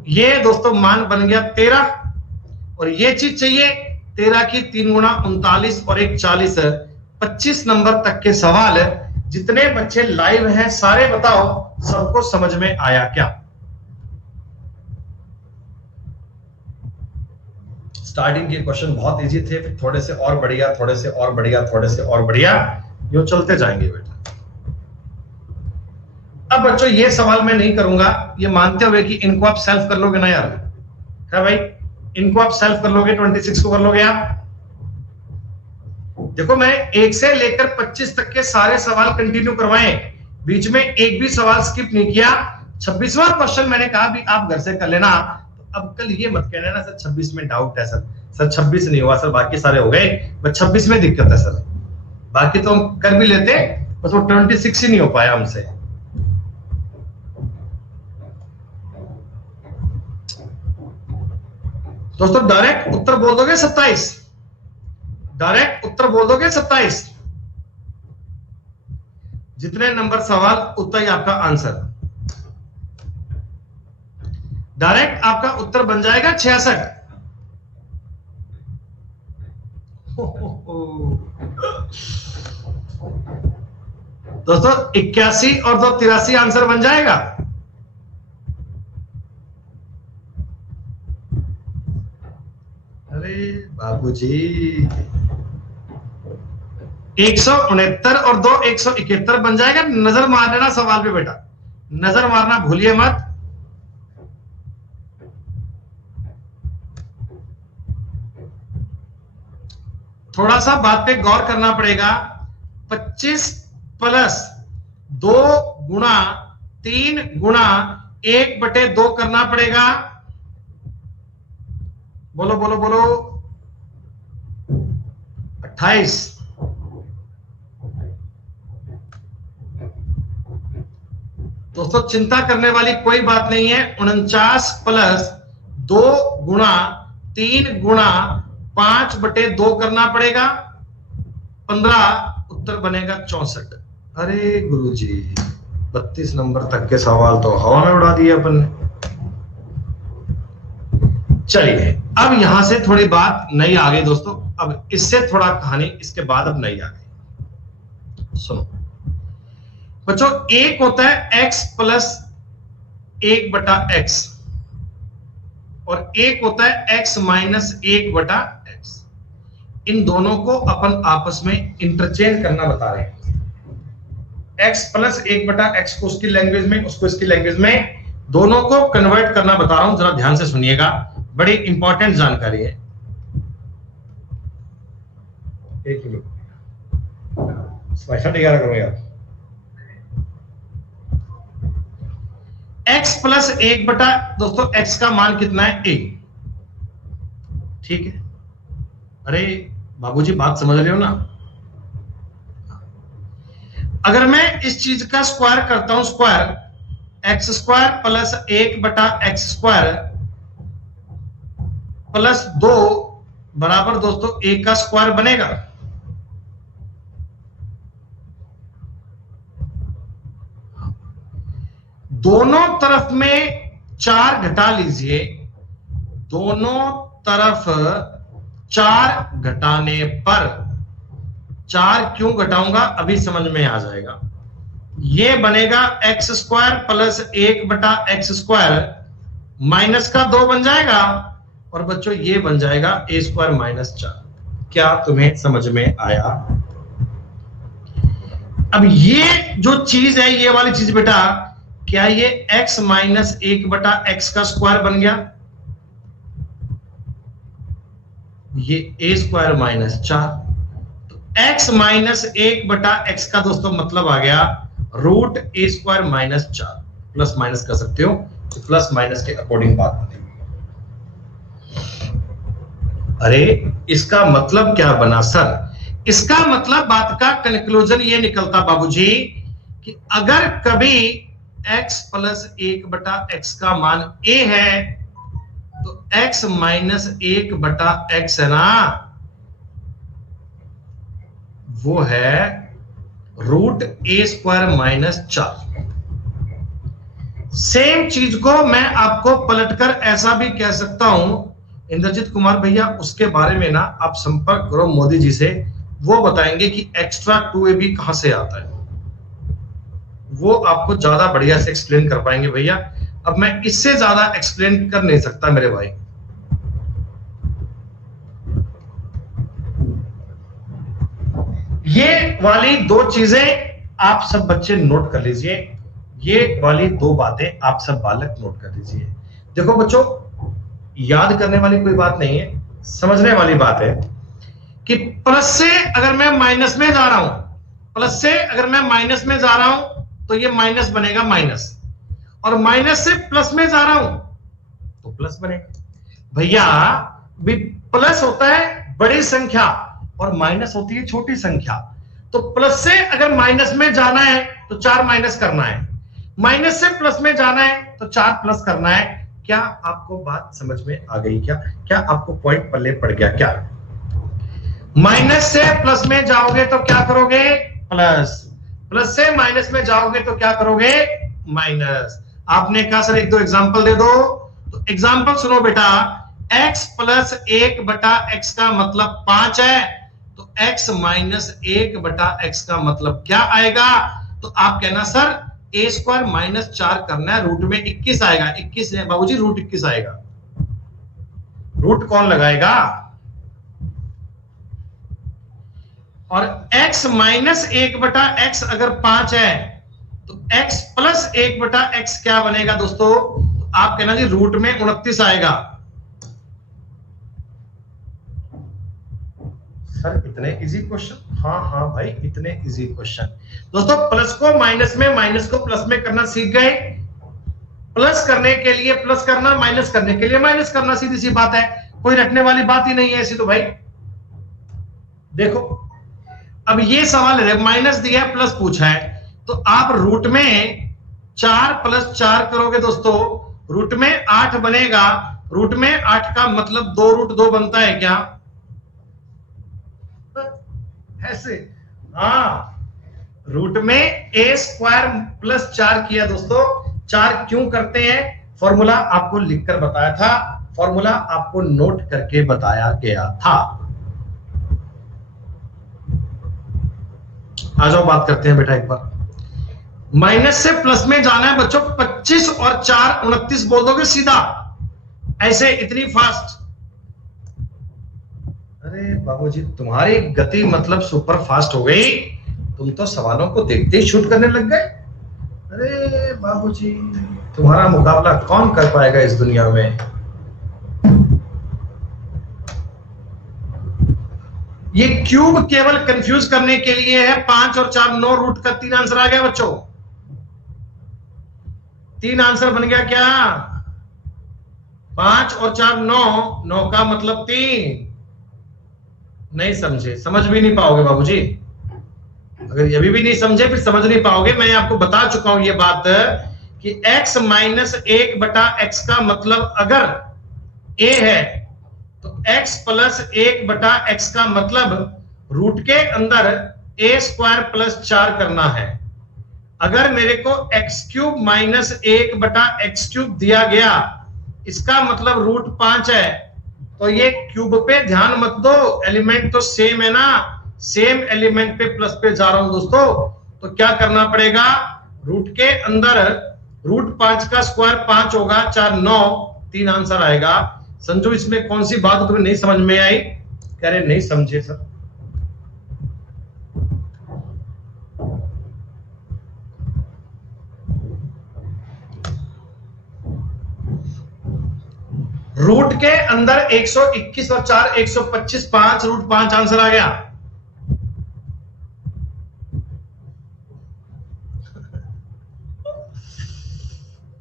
ये दोस्तों मान बन गया 13 और ये चीज चाहिए 13 की 3 गुणा 39 और 1 40 25 नंबर तक के सवाल जितने बच्चे लाइव हैं सारे बताओ सबको समझ में आया क्या? स्टार्टिंग के क्वेश्चन बहुत इजी थे, फिर थोड़े से और बढ़िया, थोड़े से और बढ़िया, थोड़े से और बढ़िया, यूं चलते जाएंगे बेटा। अब बच्चों ये सवाल मैं नहीं करूंगा ये मानते हुए कि इनको आप सेल्फ कर लोगे ना यार, क्या भाई इनको आप सेल्फ कर लोगे, 26 को कर लोगे आप? देखो मैं 1 से लेकर 25 तक के सारे सवाल कंटिन्यू करवाए, बीच में एक भी सवाल स्किप नहीं किया। 26वां क्वेश्चन मैंने कहा भी आप घर से कर लेना, तो अब कल ये मत कहना ना सर 26 में डाउट है सर 26 नहीं हुआ सर, बाकी सारे हो गए, बस 26 में दिक्कत है सर, बाकी तो हम कर भी लेते, बस वो 26 ही नहीं हो पाया हमसे। दोस्तों डायरेक्ट उत्तर बोल दोगे 27, डायरेक्ट उत्तर बोल दोगे 27, जितने नंबर सवाल उतना ही आपका आंसर। डायरेक्ट आपका उत्तर बन जाएगा 66। दोस्तों 81 और 2 83 आंसर बन जाएगा। अरे बाबूजी 169 और 2 171 बन जाएगा। नजर मार लेना सवाल पे बेटा, नजर मारना भूलिए मत। थोड़ा सा बात पे गौर करना पड़ेगा। 25 प्लस 2 गुणा 3 गुणा 1/2 करना पड़ेगा। बोलो बोलो बोलो 28। दोस्तों चिंता करने वाली कोई बात नहीं है। 49 प्लस 2 गुणा 3 गुणा 5/2 करना पड़ेगा। 15 उत्तर बनेगा 64। अरे गुरुजी 32 नंबर तक के सवाल तो हवा में उड़ा दिए अपन ने। चलिए अब यहां से थोड़ी बात नई आ गई दोस्तों, अब इससे थोड़ा कहानी इसके बाद अब नई आ गई। सुनो बच्चों, एक होता है x प्लस 1/x और एक होता है x माइनस 1/x। इन दोनों को अपन आपस में इंटरचेंज करना बता रहे हैं। x प्लस 1/x को उसकी लैंग्वेज में, उसको इसकी लैंग्वेज में, दोनों को कन्वर्ट करना बता रहा हूं, जरा ध्यान से सुनिएगा, बड़ी इंपॉर्टेंट जानकारी है। एक मिनट करो यार। x प्लस 1 दोस्तों x का मान कितना है 1, ठीक है। अरे बाबूजी बात समझ रहे हो ना? अगर मैं इस चीज का स्क्वायर करता हूं, square x² plus 1/x² plus 2 बराबर दोस्तों 1 का स्क्वायर बनेगा। दोनों तरफ में 4 घटा लीजिए, दोनों तरफ 4 घटाने पर, 4 क्यों घटाऊंगा अभी समझ में आ जाएगा। ये बनेगा x² प्लस 1/x² माइनस का 2 बन जाएगा, और बच्चों ये बन जाएगा a² माइनस 4। क्या तुम्हें समझ में आया? अब ये जो चीज है, ये वाली चीज बेटा, क्या ये x माइनस 1/x का स्क्वायर बन गया? ये a² माइनस 4, तो x माइनस 1/x का दोस्तों मतलब आ गया root a² minus 4। Plus minus कर सकते हो, तो प्लस माइनस के अकॉर्डिंग बात बनेगी। अरे इसका मतलब क्या बना सर? इसका मतलब बात का कंक्लूजन ये निकलता बाबूजी कि अगर कभी x प्लस 1/x का मान a है, तो x माइनस 1/x है ना, वो है √a² - 4। सेम चीज को मैं आपको पलटकर ऐसा भी कह सकता हूं, इंद्रजीत कुमार भैया, उसके बारे में ना आप संपर्क करो मोदी जी से, वो बताएंगे कि एक्स्ट्रा 2ab कहां से आता है, वो आपको ज्यादा बढ़िया से एक्सप्लेन कर पाएंगे भैया। अब मैं इससे ज्यादा एक्सप्लेन कर नहीं सकता मेरे भाई। ये वाली दो चीजें आप सब बच्चे नोट कर लीजिए, ये वाली दो बातें आप सब बालक नोट कर लीजिए। देखो बच्चों, याद करने वाली कोई बात नहीं है, समझने वाली बात है कि प्लस से अगर मैं माइनस में जा रहा हूं, प्लस से अगर मैं माइनस में जा रहा हूं तो ये माइनस बनेगा माइनस, और माइनस से प्लस में जा रहा हूं तो प्लस बनेगा। भैया भी प्लस होता है बड़ी संख्या और माइनस होती है छोटी संख्या, तो प्लस से अगर माइनस में जाना है तो 4 माइनस करना है, माइनस से प्लस में जाना है तो 4 प्लस करना है। क्या आपको बात समझ में आ गई? क्या आपको पॉइंट पल्ले पड़ गया क्या? माइनस से प्लस में जाओगे तो क्या करोगे? प्लस। प्लस से माइनस में जाओगे तो क्या करोगे? माइनस। आपने कहा सर 1-2 एग्जांपल दे दो, तो एग्जांपल सुनो बेटा। x + 1/x का मतलब 5 है, तो x - 1/x का मतलब क्या आएगा? तो आप कहना सर a² - 4 करना है, रूट में 21 आएगा। 21 है बाबूजी, रूट 21 आएगा। रूट कौन लगाएगा? और x - 1/x अगर 5 है तो x + 1/x क्या बनेगा दोस्तों? तो आप कहना जी रूट में 29 आएगा। सर इतने इजी क्वेश्चन? हाँ भाई, इतने इजी क्वेश्चन। दोस्तों प्लस को माइनस में, माइनस को प्लस में करना सीख गए। प्लस करने के लिए प्लस करना, माइनस करने के लिए माइनस करना, सीधी सी बात है, कोई रखने वाली बात ही नहीं है ऐसी। तो भाई देखो, अब ये सवाल है, माइनस दिया है प्लस पूछा है, तो आप रूट में 4 + 4 करोगे दोस्तों, रूट में 8 बनेगा। रूट में 8 का मतलब 2√2 बनता है क्या? ऐसे हाँ, रूट में a² + 4 किया दोस्तों। 4 क्यों करते हैं? फॉर्मूला आपको लिखकर बताया था, फॉर्मूला आपको नोट करके बताया गया था। आ जाओ बात करते हैं बेटा एक बार। माइनस से प्लस में जाना है बच्चों, 25 और 4 29 बोल दोगे सीधा, ऐसे इतनी फास्ट। अरे बाबूजी तुम्हारी गति मतलब सुपर फास्ट हो गई, तुम तो सवालों को देखते ही शूट करने लग गए। अरे बाबूजी तुम्हारा मुकाबला कौन कर पाएगा इस दुनिया में? ये क्यूब केवल कंफ्यूज करने के लिए है। 5 और 4 9, रूट का 3 आंसर आ गया बच्चों। 3 आंसर बन गया क्या? 5 और 4 9, 9 का मतलब 3। नहीं समझे? समझ भी नहीं पाओगे बाबूजी, अगर अभी भी नहीं समझे फिर समझ नहीं पाओगे। मैं आपको बता चुका हूं ये बात कि x - 1/x का मतलब अगर a है तो x + 1/x का मतलब रूट के अंदर a² + 4 करना है। अगर मेरे को x³ - 1/x³ दिया गया, इसका मतलब रूट 5 है, तो ये क्यूब पे ध्यान मत दो, एलिमेंट तो सेम है ना, सेम एलिमेंट पे प्लस पे जा रहा हूं दोस्तों। तो क्या करना पड़ेगा? रूट के अंदर रूट 5 का स्क्वायर 5 होगा, 4 9, 3 आंसर आएगा। संजू इसमें कौन सी बात तुम्हें नहीं समझ में आई? कह रहे नहीं समझे सर। रूट के अंदर 121 और 4 125, 5 रूट 5 आंसर आ गया।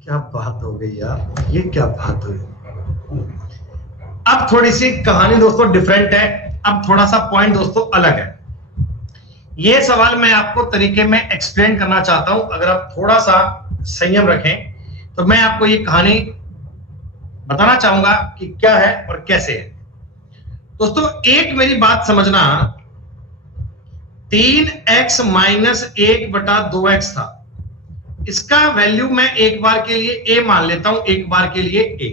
क्या बात हो गई यार, ये क्या बात हुई। अब थोड़ी सी कहानी दोस्तों डिफरेंट है, अब थोड़ा सा पॉइंट दोस्तों अलग है। ये सवाल मैं आपको तरीके में एक्सप्लेन करना चाहता हूं, अगर आप थोड़ा सा संयम रखें तो मैं आपको ये कहानी बताना चाहूंगा कि क्या है और कैसे है। दोस्तों एक मेरी बात समझना, 3x माइनस 1/2x था, इसका वैल्यू मैं एक बार के लिए a मान लेता हूं, एक बार के लिए a।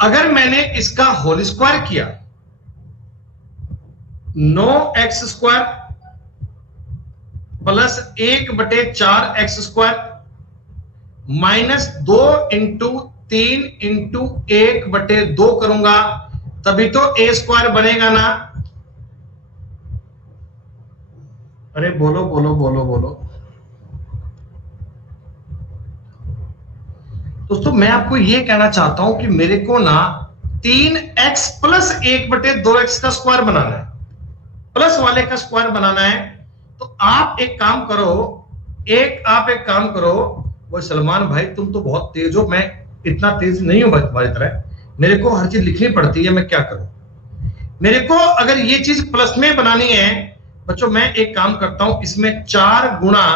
अगर मैंने इसका होल स्क्वायर किया, 9x² plus 1/4x² minus 2 into 3 into 1/2 करूंगा, तभी तो a² बनेगा ना। अरे बोलो बोलो बोलो बोलो। दोस्तों मैं आपको यह कहना चाहता हूं कि मेरे को ना 3x प्लस 1/2x का स्क्वायर बनाना है, प्लस वाले का स्क्वायर बनाना है। तो आप एक काम करो, वो सलमान भाई तुम तो बहुत तेज हो, मैं इतना तेज नहीं हूं तुम्हारी तरह, मेरे को हर चीज लिखनी पड़ती है, मैं क्या करूं। मेरे को अगर ये चीज प्लस में बनानी है बच्चों, मैं एक काम करता हूं, इसमें 4 गुणा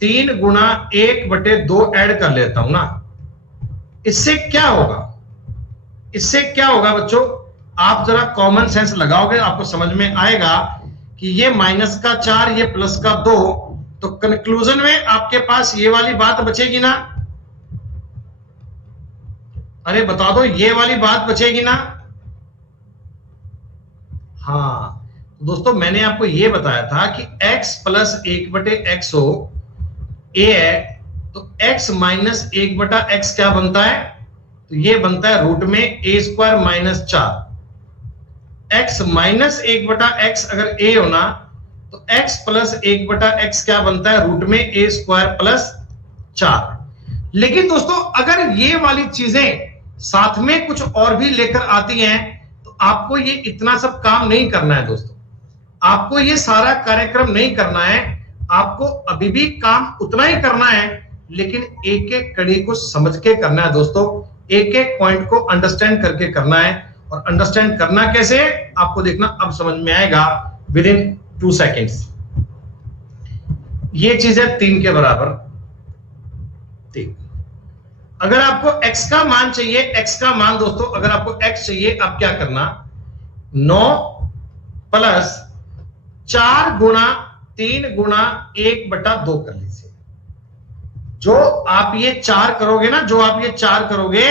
3 गुणा 1/2 ऐड कर लेता हूं ना। इससे क्या होगा बच्चों, आप जरा कॉमन सेंस लगाओगे, आपको समझ में आएगा कि ये माइनस का 4, ये प्लस का 2, तो कंक्लूजन में आपके पास ये वाली बात बचेगी ना। अरे बता दो, ये वाली बात बचेगी ना। हाँ दोस्तों मैंने आपको ये बताया था कि x प्लस 1/x हो a है, तो x माइनस 1/x क्या बनता है, तो ये बनता है रूट में a² minus 4। x minus 1/x अगर a होना तो x प्लस 1/x क्या बनता है, रूट में a² प्लस 4। लेकिन दोस्तों अगर ये वाली चीजें साथ में कुछ और भी लेकर आती हैं तो आपको ये इतना सब काम नहीं करना है दोस्तों, आपको ये सारा कार्यक्रम नहीं करना है। आपको अभी भी काम उतना ही करना है, लेकिन एक एक कड़ी को समझ के करना है दोस्तों, एक एक पॉइंट को अंडरस्टैंड करके करना है। और अंडरस्टैंड करना कैसे आपको देखना अब समझ में आएगा विद इन 2 सेकेंड्स। ये चीज है 3 के बराबर। ठीक, अगर आपको x का मान चाहिए, x का मान दोस्तों अगर आपको x चाहिए, आप क्या करना, 9 प्लस 4 गुणा 3 गुणा 1/2 कर लीजिए। जो आप ये 4 करोगे ना, जो आप ये 4 करोगे,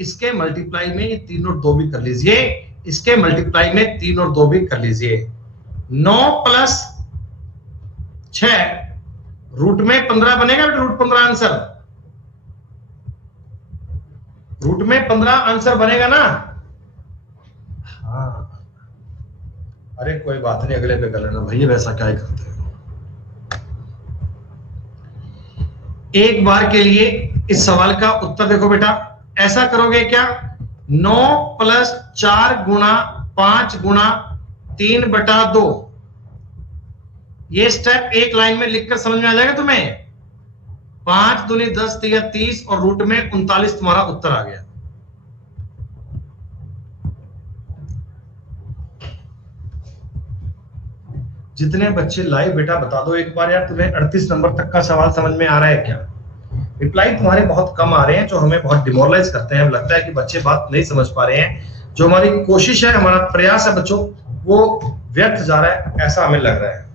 इसके मल्टीप्लाई में ये 3 और 2 भी कर लीजिए, इसके मल्टीप्लाई में 3 और 2 भी कर लीजिए। 9 प्लस 6 रूट में 15 बनेगा, रूट 15 आंसर, रूट में 15 आंसर बनेगा ना। हाँ अरे कोई बात नहीं, अगले पे कर लेना भैया, वैसा क्या ही करते हैं। एक बार के लिए इस सवाल का उत्तर देखो बेटा, ऐसा करोगे क्या, 9 प्लस 4 गुणा 5 गुणा 3/2, ये स्टेप एक लाइन में लिखकर समझ में आ जाएगा तुम्हें। 5 दूनी 10 3 30 और रूट में 39 तुम्हारा उत्तर आ गया। जितने बच्चे लाइव बेटा बता दो एक बार यार, तुम्हें 38 नंबर तक का सवाल समझ में आ रहा है क्या। रिप्लाई तुम्हारे बहुत कम आ रहे हैं, जो हमें बहुत डिमोरलाइज करते हैं, हमें लगता है कि बच्चे बात नहीं समझ पा रहे हैं। जो हमारी कोशिश है, हमारा प्रयास है बच्चों, वो व्यर्थ जा रहा है, ऐसा हमें लग रहा है।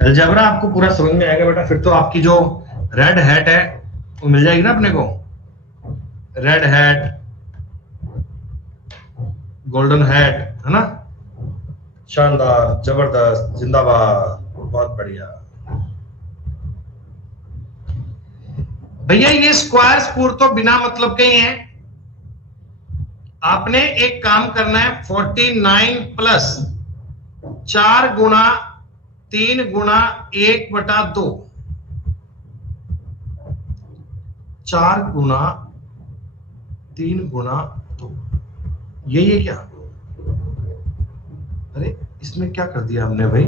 अलजेब्रा आपको पूरा समझ में आएगा बेटा, फिर तो आपकी जो रेड हैट है वो मिल जाएगी ना अपने को, रेड हैट, गोल्डन हैट, है ना। शानदार, जबरदस्त, जिंदाबाद, बहुत बढ़िया भैया। ये स्क्वायर्स पूर तो बिना मतलब के ही हैं। आपने एक काम करना है, 49 प्लस 4 गुणा 3 गुणा 1/2, 4 गुणा 3 गुणा 2, यही है क्या। अरे इसमें क्या कर दिया हमने भाई,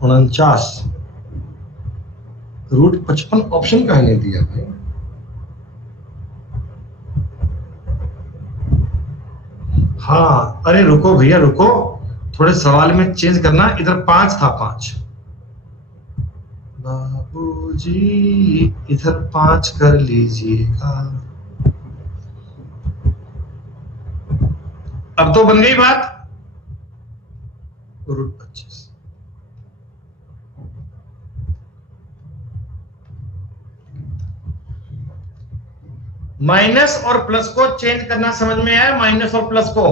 ₹49 रूट 55 ऑप्शन कहाँ नहीं दिया भाई। हाँ, अरे रुको भैया रुको, थोड़े सवाल में चेंज करना। इधर 5 था, 5 बाबूजी, इधर 5 कर लीजिएगा। अब तो बन गई बात। रूट 25 माइनस और प्लस को चेंज करना समझ में आया? माइनस और प्लस को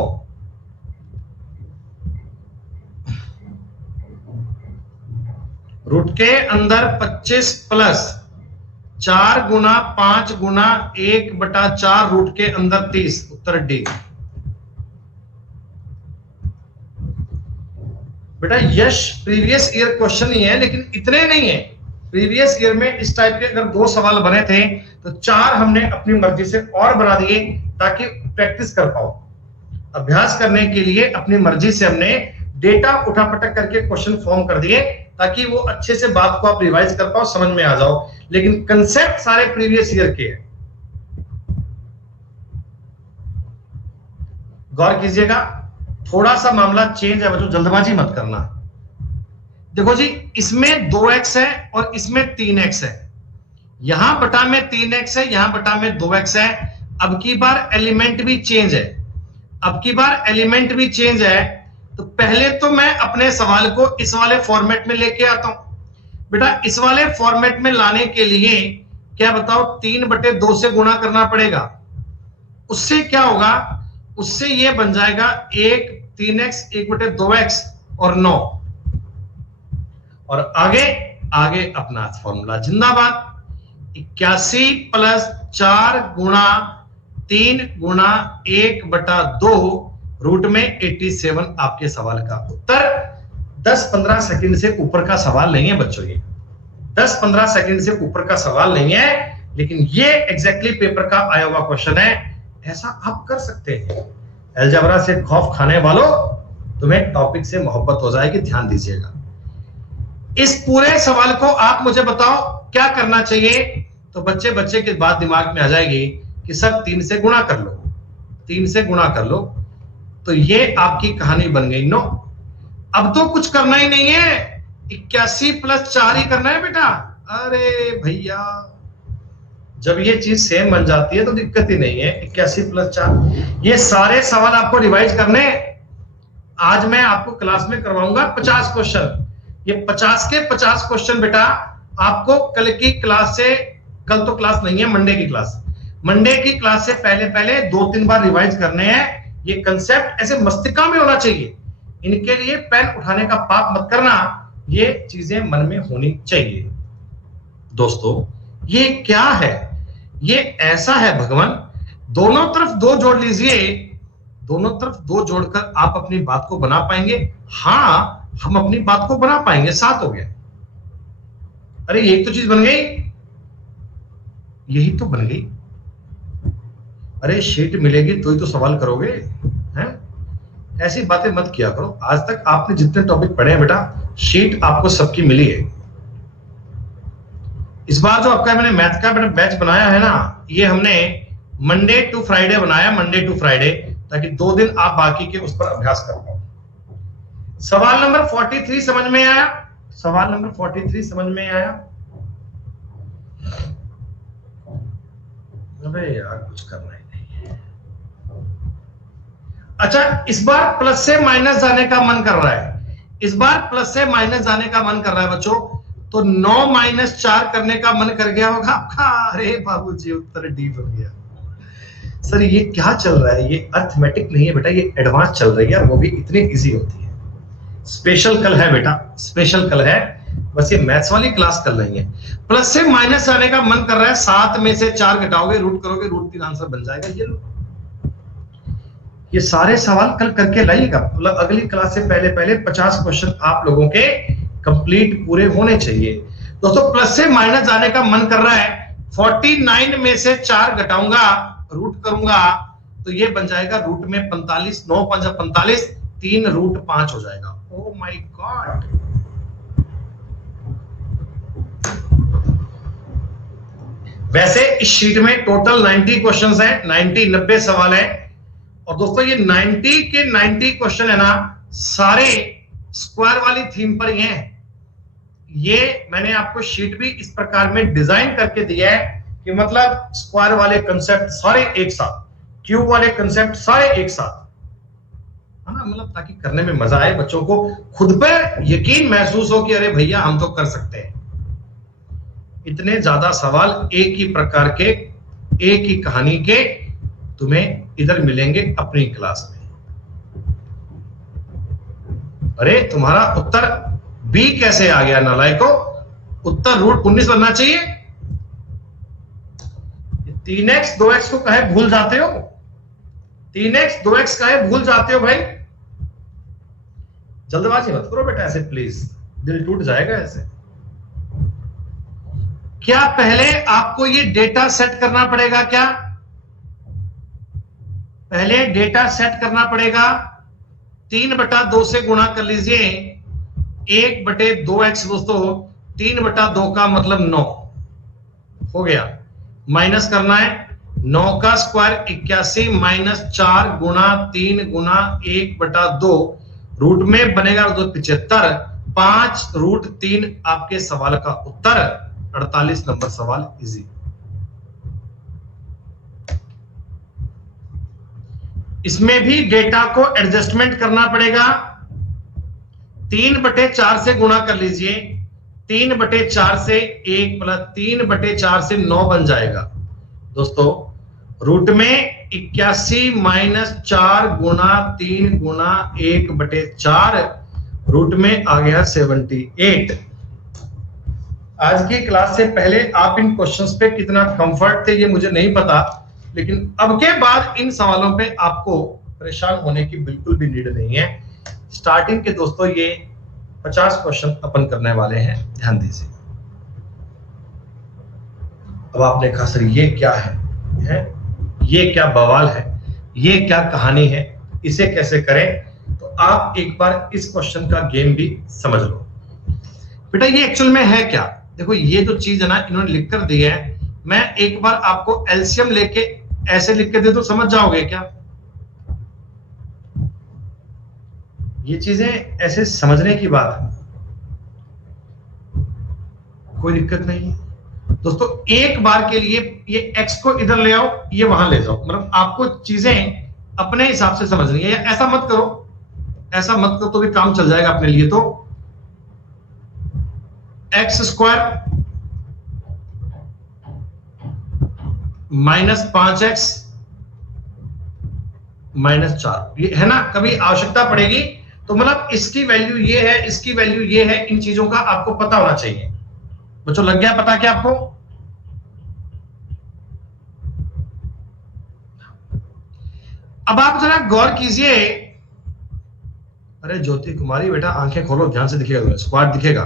रूट के अंदर 25 प्लस 4 गुना 5 गुना 1/4 रूट के अंदर 30, उत्तर डी। बेटा यश प्रीवियस ईयर क्वेश्चन ही है, लेकिन इतने नहीं है। प्रीवियस ईयर में इस टाइप के अगर 2 सवाल बने थे तो 4 हमने अपनी मर्जी से और बना दिए ताकि प्रैक्टिस कर पाओ। अभ्यास करने के लिए अपनी मर्जी से हमने डेटा उठापटक करके क्वेश्चन फॉर्म कर दिए ताकि वो अच्छे से बात को आप रिवाइज कर पाओ, समझ में आ जाओ। लेकिन कंसेप्ट सारे प्रीवियस ईयर के हैं। गौर कीजिएगा, थोड़ा सा मामला चेंज है बच्चों, जल्दबाजी मत करना। देखो जी, इसमें 2x है और इसमें 3x है। यहां बटा में 3x है, यहां बटा में 2x है। अब की बार एलिमेंट भी चेंज है, अब की बार एलिमेंट भी चेंज है। तो पहले तो मैं अपने सवाल को इस वाले फॉर्मेट में लेके आता हूं। बेटा इस वाले फॉर्मेट में लाने के लिए क्या बताओ, 3/2 से गुणा करना पड़ेगा। उससे क्या होगा, उससे ये बन जाएगा 1 3x 1/2x और 9। और आगे आगे अपना फॉर्मूला जिंदाबाद, 81 प्लस 4 गुणा 3 गुणा 1/2 रूट में 87 आपके सवाल का उत्तर। 10-15 सेकंड से ऊपर का सवाल नहीं है बच्चों, ये 10-15 सेकंड से ऊपर का सवाल नहीं है, लेकिन ये एग्जैक्टली पेपर का आया हुआ क्वेश्चन है। ऐसा आप कर सकते हैं। अलजेब्रा से खौफ खाने वालों, तुम्हें टॉपिक से मोहब्बत हो जाएगी, ध्यान दीजिएगा। इस पूरे सवाल को आप मुझे बताओ क्या करना चाहिए। तो बच्चे बच्चे की बात दिमाग में आ जाएगी कि सर 3 से गुणा कर लो, 3 से गुणा कर लो। तो ये आपकी कहानी बन गई। नो, अब तो कुछ करना ही नहीं है, 81 प्लस 4 ही करना है बेटा। अरे भैया, जब ये चीज सेम बन जाती है तो दिक्कत ही नहीं है। 81 प्लस 4, ये सारे सवाल आपको रिवाइज करने। आज मैं आपको क्लास में करवाऊंगा 50 क्वेश्चन। ये 50 के 50 क्वेश्चन बेटा आपको कल की क्लास से, कल तो क्लास नहीं है, मंडे की क्लास, मंडे की क्लास से पहले पहले 2-3 बार रिवाइज करने हैं। ये कंसेप्ट ऐसे मस्तिष्क में होना चाहिए। इनके लिए पेन उठाने का पाप मत करना, ये चीजें मन में होनी चाहिए। दोस्तों ये क्या है, ये ऐसा है भगवान, दोनों तरफ 2 जोड़ लीजिए, दोनों तरफ 2 जोड़कर आप अपनी बात को बना पाएंगे। हाँ, हम अपनी बात को बना पाएंगे, 7 हो गया। अरे एक तो चीज बन गई, यही तो बन गई। अरे शीट मिलेगी तो ही तो सवाल करोगे, हैं? ऐसी बातें मत किया करो। आज तक आपने जितने टॉपिक पढ़े हैं बेटा, शीट आपको सबकी मिली है। इस बार जो आपका मैंने मैथ का बैच बनाया है ना, ये हमने मंडे टू फ्राइडे बनाया, मंडे टू फ्राइडे, ताकि 2 दिन आप बाकी के उस पर अभ्यास कर पाओ। सवाल नंबर 43 समझ में आया? सवाल नंबर 43 समझ में आया? अबे यार कुछ करना ही नहीं है। अच्छा, इस बार प्लस से माइनस जाने का मन कर रहा है, इस बार प्लस से माइनस जाने का मन कर रहा है बच्चों। तो 9 - 4 करने का मन कर गया होगा आपका। अरे बाबूजी, उत्तर डी बन गया। सर ये क्या चल रहा है, ये अर्थमेटिक नहीं है बेटा, ये एडवांस चल रही है, वो भी इतनी इजी होती है। स्पेशल कल है बेटा, स्पेशल कल है, बस ये मैथ्स वाली क्लास कल नहीं है। प्लस से माइनस आने का मन कर रहा है, 7 में से 4 घटाओगे, रूट करोगे, रूट 3 आंसर बन जाएगा। ये लो, ये सारे सवाल कल करके लाइएगा। मतलब अगली क्लास से पहले पहले 50 क्वेश्चन आप लोगों के कंप्लीट पूरे होने चाहिए। दोस्तों प्लस से माइनस जाने का मन कर रहा है, 49 में से 4 घटाऊंगा, रूट करूंगा, तो ये बन जाएगा रूट में 45, 9 × 5 = 45, 3 रूट 5 हो जाएगा। ओ माय गॉड, वैसे इस शीट में टोटल 90 क्वेश्चंस हैं, 90 सवाल है, और दोस्तों ये 90 के 90 क्वेश्चन है ना, सारे स्क्वायर वाली थीम पर ही हैं। ये मैंने आपको शीट भी इस प्रकार में डिजाइन करके दिया है कि मतलब स्क्वायर वाले कंसेप्ट सारे एक साथ, क्यूब वाले कंसेप्ट सारे एक साथ, है ना, मतलब ताकि करने में मजा आए, बच्चों को खुद पर यकीन महसूस हो कि अरे भैया हम तो कर सकते हैं। इतने ज्यादा सवाल एक ही प्रकार के, एक ही कहानी के तुम्हें इधर मिलेंगे अपनी क्लास में। अरे तुम्हारा उत्तर बी कैसे आ गया नालायको? उत्तर √19 बनना चाहिए। 3x 2x को कहे भूल जाते हो, 3x 2x कहे भूल जाते हो भाई। जल्दबाजी मत करो बेटा ऐसे प्लीज, दिल टूट जाएगा ऐसे। क्या पहले आपको ये डेटा सेट करना पड़ेगा? क्या पहले डेटा सेट करना पड़ेगा? 3/2 से गुणा कर लीजिए, 1/2x दोस्तों, 3/2 का मतलब 9 हो गया। माइनस करना है 9 का स्क्वायर 81 माइनस 4 गुणा 3 गुणा 1/2, रूट में बनेगा 75, 5√3 आपके सवाल का उत्तर। 48 नंबर सवाल इजी। इसमें भी डेटा को एडजस्टमेंट करना पड़ेगा। 3/4 से गुणा कर लीजिए, 3/4 से 1 प्लस 3/4 से 9 बन जाएगा दोस्तों। रूट में 81 माइनस 4 गुणा 3 गुणा 1/4, रूट में आ गया 78। आज की क्लास से पहले आप इन क्वेश्चंस पे कितना कंफर्ट थे ये मुझे नहीं पता, लेकिन अब के बाद इन सवालों पे आपको परेशान होने की बिल्कुल भी नीड नहीं है। स्टार्टिंग के दोस्तों ये 50 क्वेश्चन अपन करने वाले हैं, ध्यान दीजिए। अब आपने कहा सर ये क्या है? ये क्या बवाल है, ये क्या कहानी है, इसे कैसे करें? तो आप एक बार इस क्वेश्चन का गेम भी समझ लो। बेटा ये एक्चुअल में है क्या? देखो ये जो चीज है ना इन्होंने लिख कर दी है, मैं एक बार आपको एलसीएम लेके ऐसे लिख के दे तो समझ जाओगे क्या? ये चीजें ऐसे समझने की बात है, कोई दिक्कत नहीं है दोस्तों। एक बार के लिए ये x को इधर ले आओ, ये वहां ले जाओ, मतलब आपको चीजें अपने हिसाब से समझनी है। ऐसा मत करो, ऐसा मत करो तो भी काम चल जाएगा अपने लिए। तो x² माइनस 5x माइनस 4, ये है ना, कभी आवश्यकता पड़ेगी तो मतलब इसकी वैल्यू ये है, इसकी वैल्यू ये है, इन चीजों का आपको पता होना चाहिए। बच्चों लग गया पता क्या आपको? अब आप जरा गौर कीजिए। अरे ज्योति कुमारी बेटा आंखें खोलो, ध्यान से दिखेगा, स्क्वाड दिखेगा।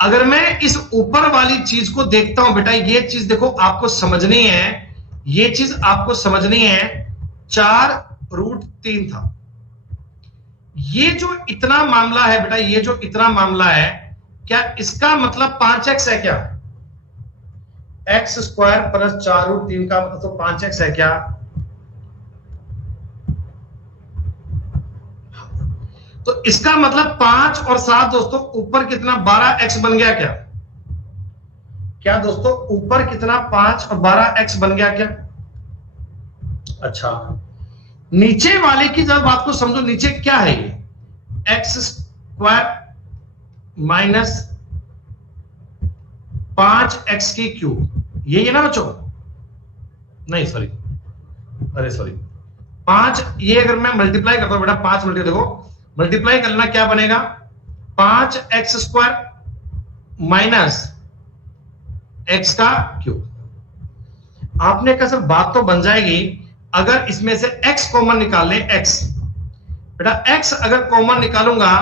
अगर मैं इस ऊपर वाली चीज को देखता हूं बेटा, ये चीज देखो आपको समझनी है, ये चीज आपको समझनी है। 4√3 था, ये जो इतना मामला है बेटा, ये जो इतना मामला है, क्या इसका मतलब 5x है क्या? x² प्लस 4√3 का मतलब तो 5x है क्या? तो इसका मतलब 5 और 7 दोस्तों ऊपर कितना 12x बन गया क्या? क्या दोस्तों ऊपर कितना 5 और 12x बन गया क्या? अच्छा, नीचे वाले की जब बात को समझो, नीचे क्या है ये? x² माइनस 5x³ ये है ना बच्चों? नहीं सॉरी, अरे सॉरी, 5, ये अगर मैं मल्टीप्लाई करता हूं बेटा, 5 मल्टीप्लाई, देखो मल्टीप्लाई करना क्या बनेगा? 5x² minus x³। आपने कहा सर बात तो बन जाएगी अगर इसमें से x कॉमन निकाल ले। x बेटा x अगर कॉमन निकालूंगा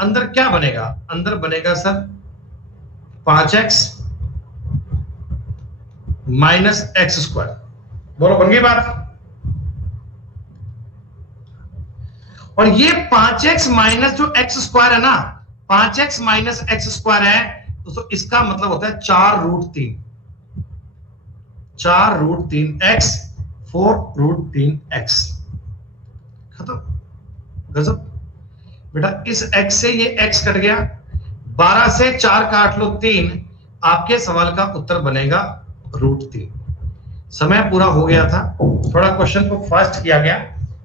अंदर क्या बनेगा? अंदर बनेगा सर 5x माइनस x²। बोलो बन गई बात? और ये 5x माइनस जो x² है ना, 5x माइनस x² है दोस्तों, इसका मतलब होता है 4√3। 4√3x 4√3x, खत्म, गजब बेटा। इस x से ये x कट गया, 12 से 4 काट लो 3, आपके सवाल का उत्तर बनेगा √3। समय पूरा हो गया था, थोड़ा क्वेश्चन को फास्ट किया गया।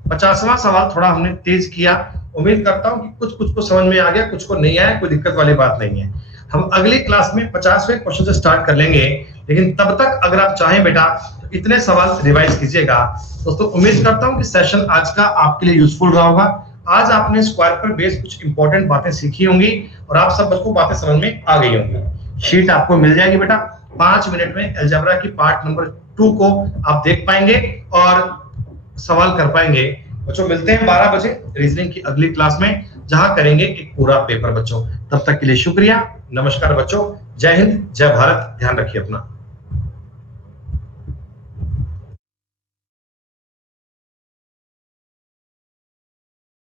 50वां सवाल थोड़ा हमने तेज किया। उम्मीद करता हूं कि कुछ को समझ में आ गया, कुछ को नहीं आया, कोई दिक्कत वाली बात नहीं है। हम अगली क्लास में 50वें क्वेश्चन से स्टार्ट कर लेंगे, लेकिन तब तक अगर आप चाहें बेटा तो इतने सवाल रिवाइज कीजिएगा। दोस्तों उम्मीद करता हूं कि सेशन आज का आपके लिए यूजफुल रहा होगा। आज आपने स्क्वायर पर बेस्ड कुछ इंपॉर्टेंट बातें सीखी होंगी और आप सब बच्चों को बातें समझ में आ गई होंगी। शीट आपको मिल जाएगी बेटा, 5 मिनट में अलजेब्रा की पार्ट नंबर 2 को आप देख पाएंगे और सवाल कर पाएंगे। बच्चों मिलते हैं 12 बजे रीजनिंग की अगली क्लास में, जहां करेंगे एक पूरा पेपर बच्चों। तब तक के लिए शुक्रिया, नमस्कार बच्चों, जय हिंद, जय भारत, ध्यान रखिए अपना।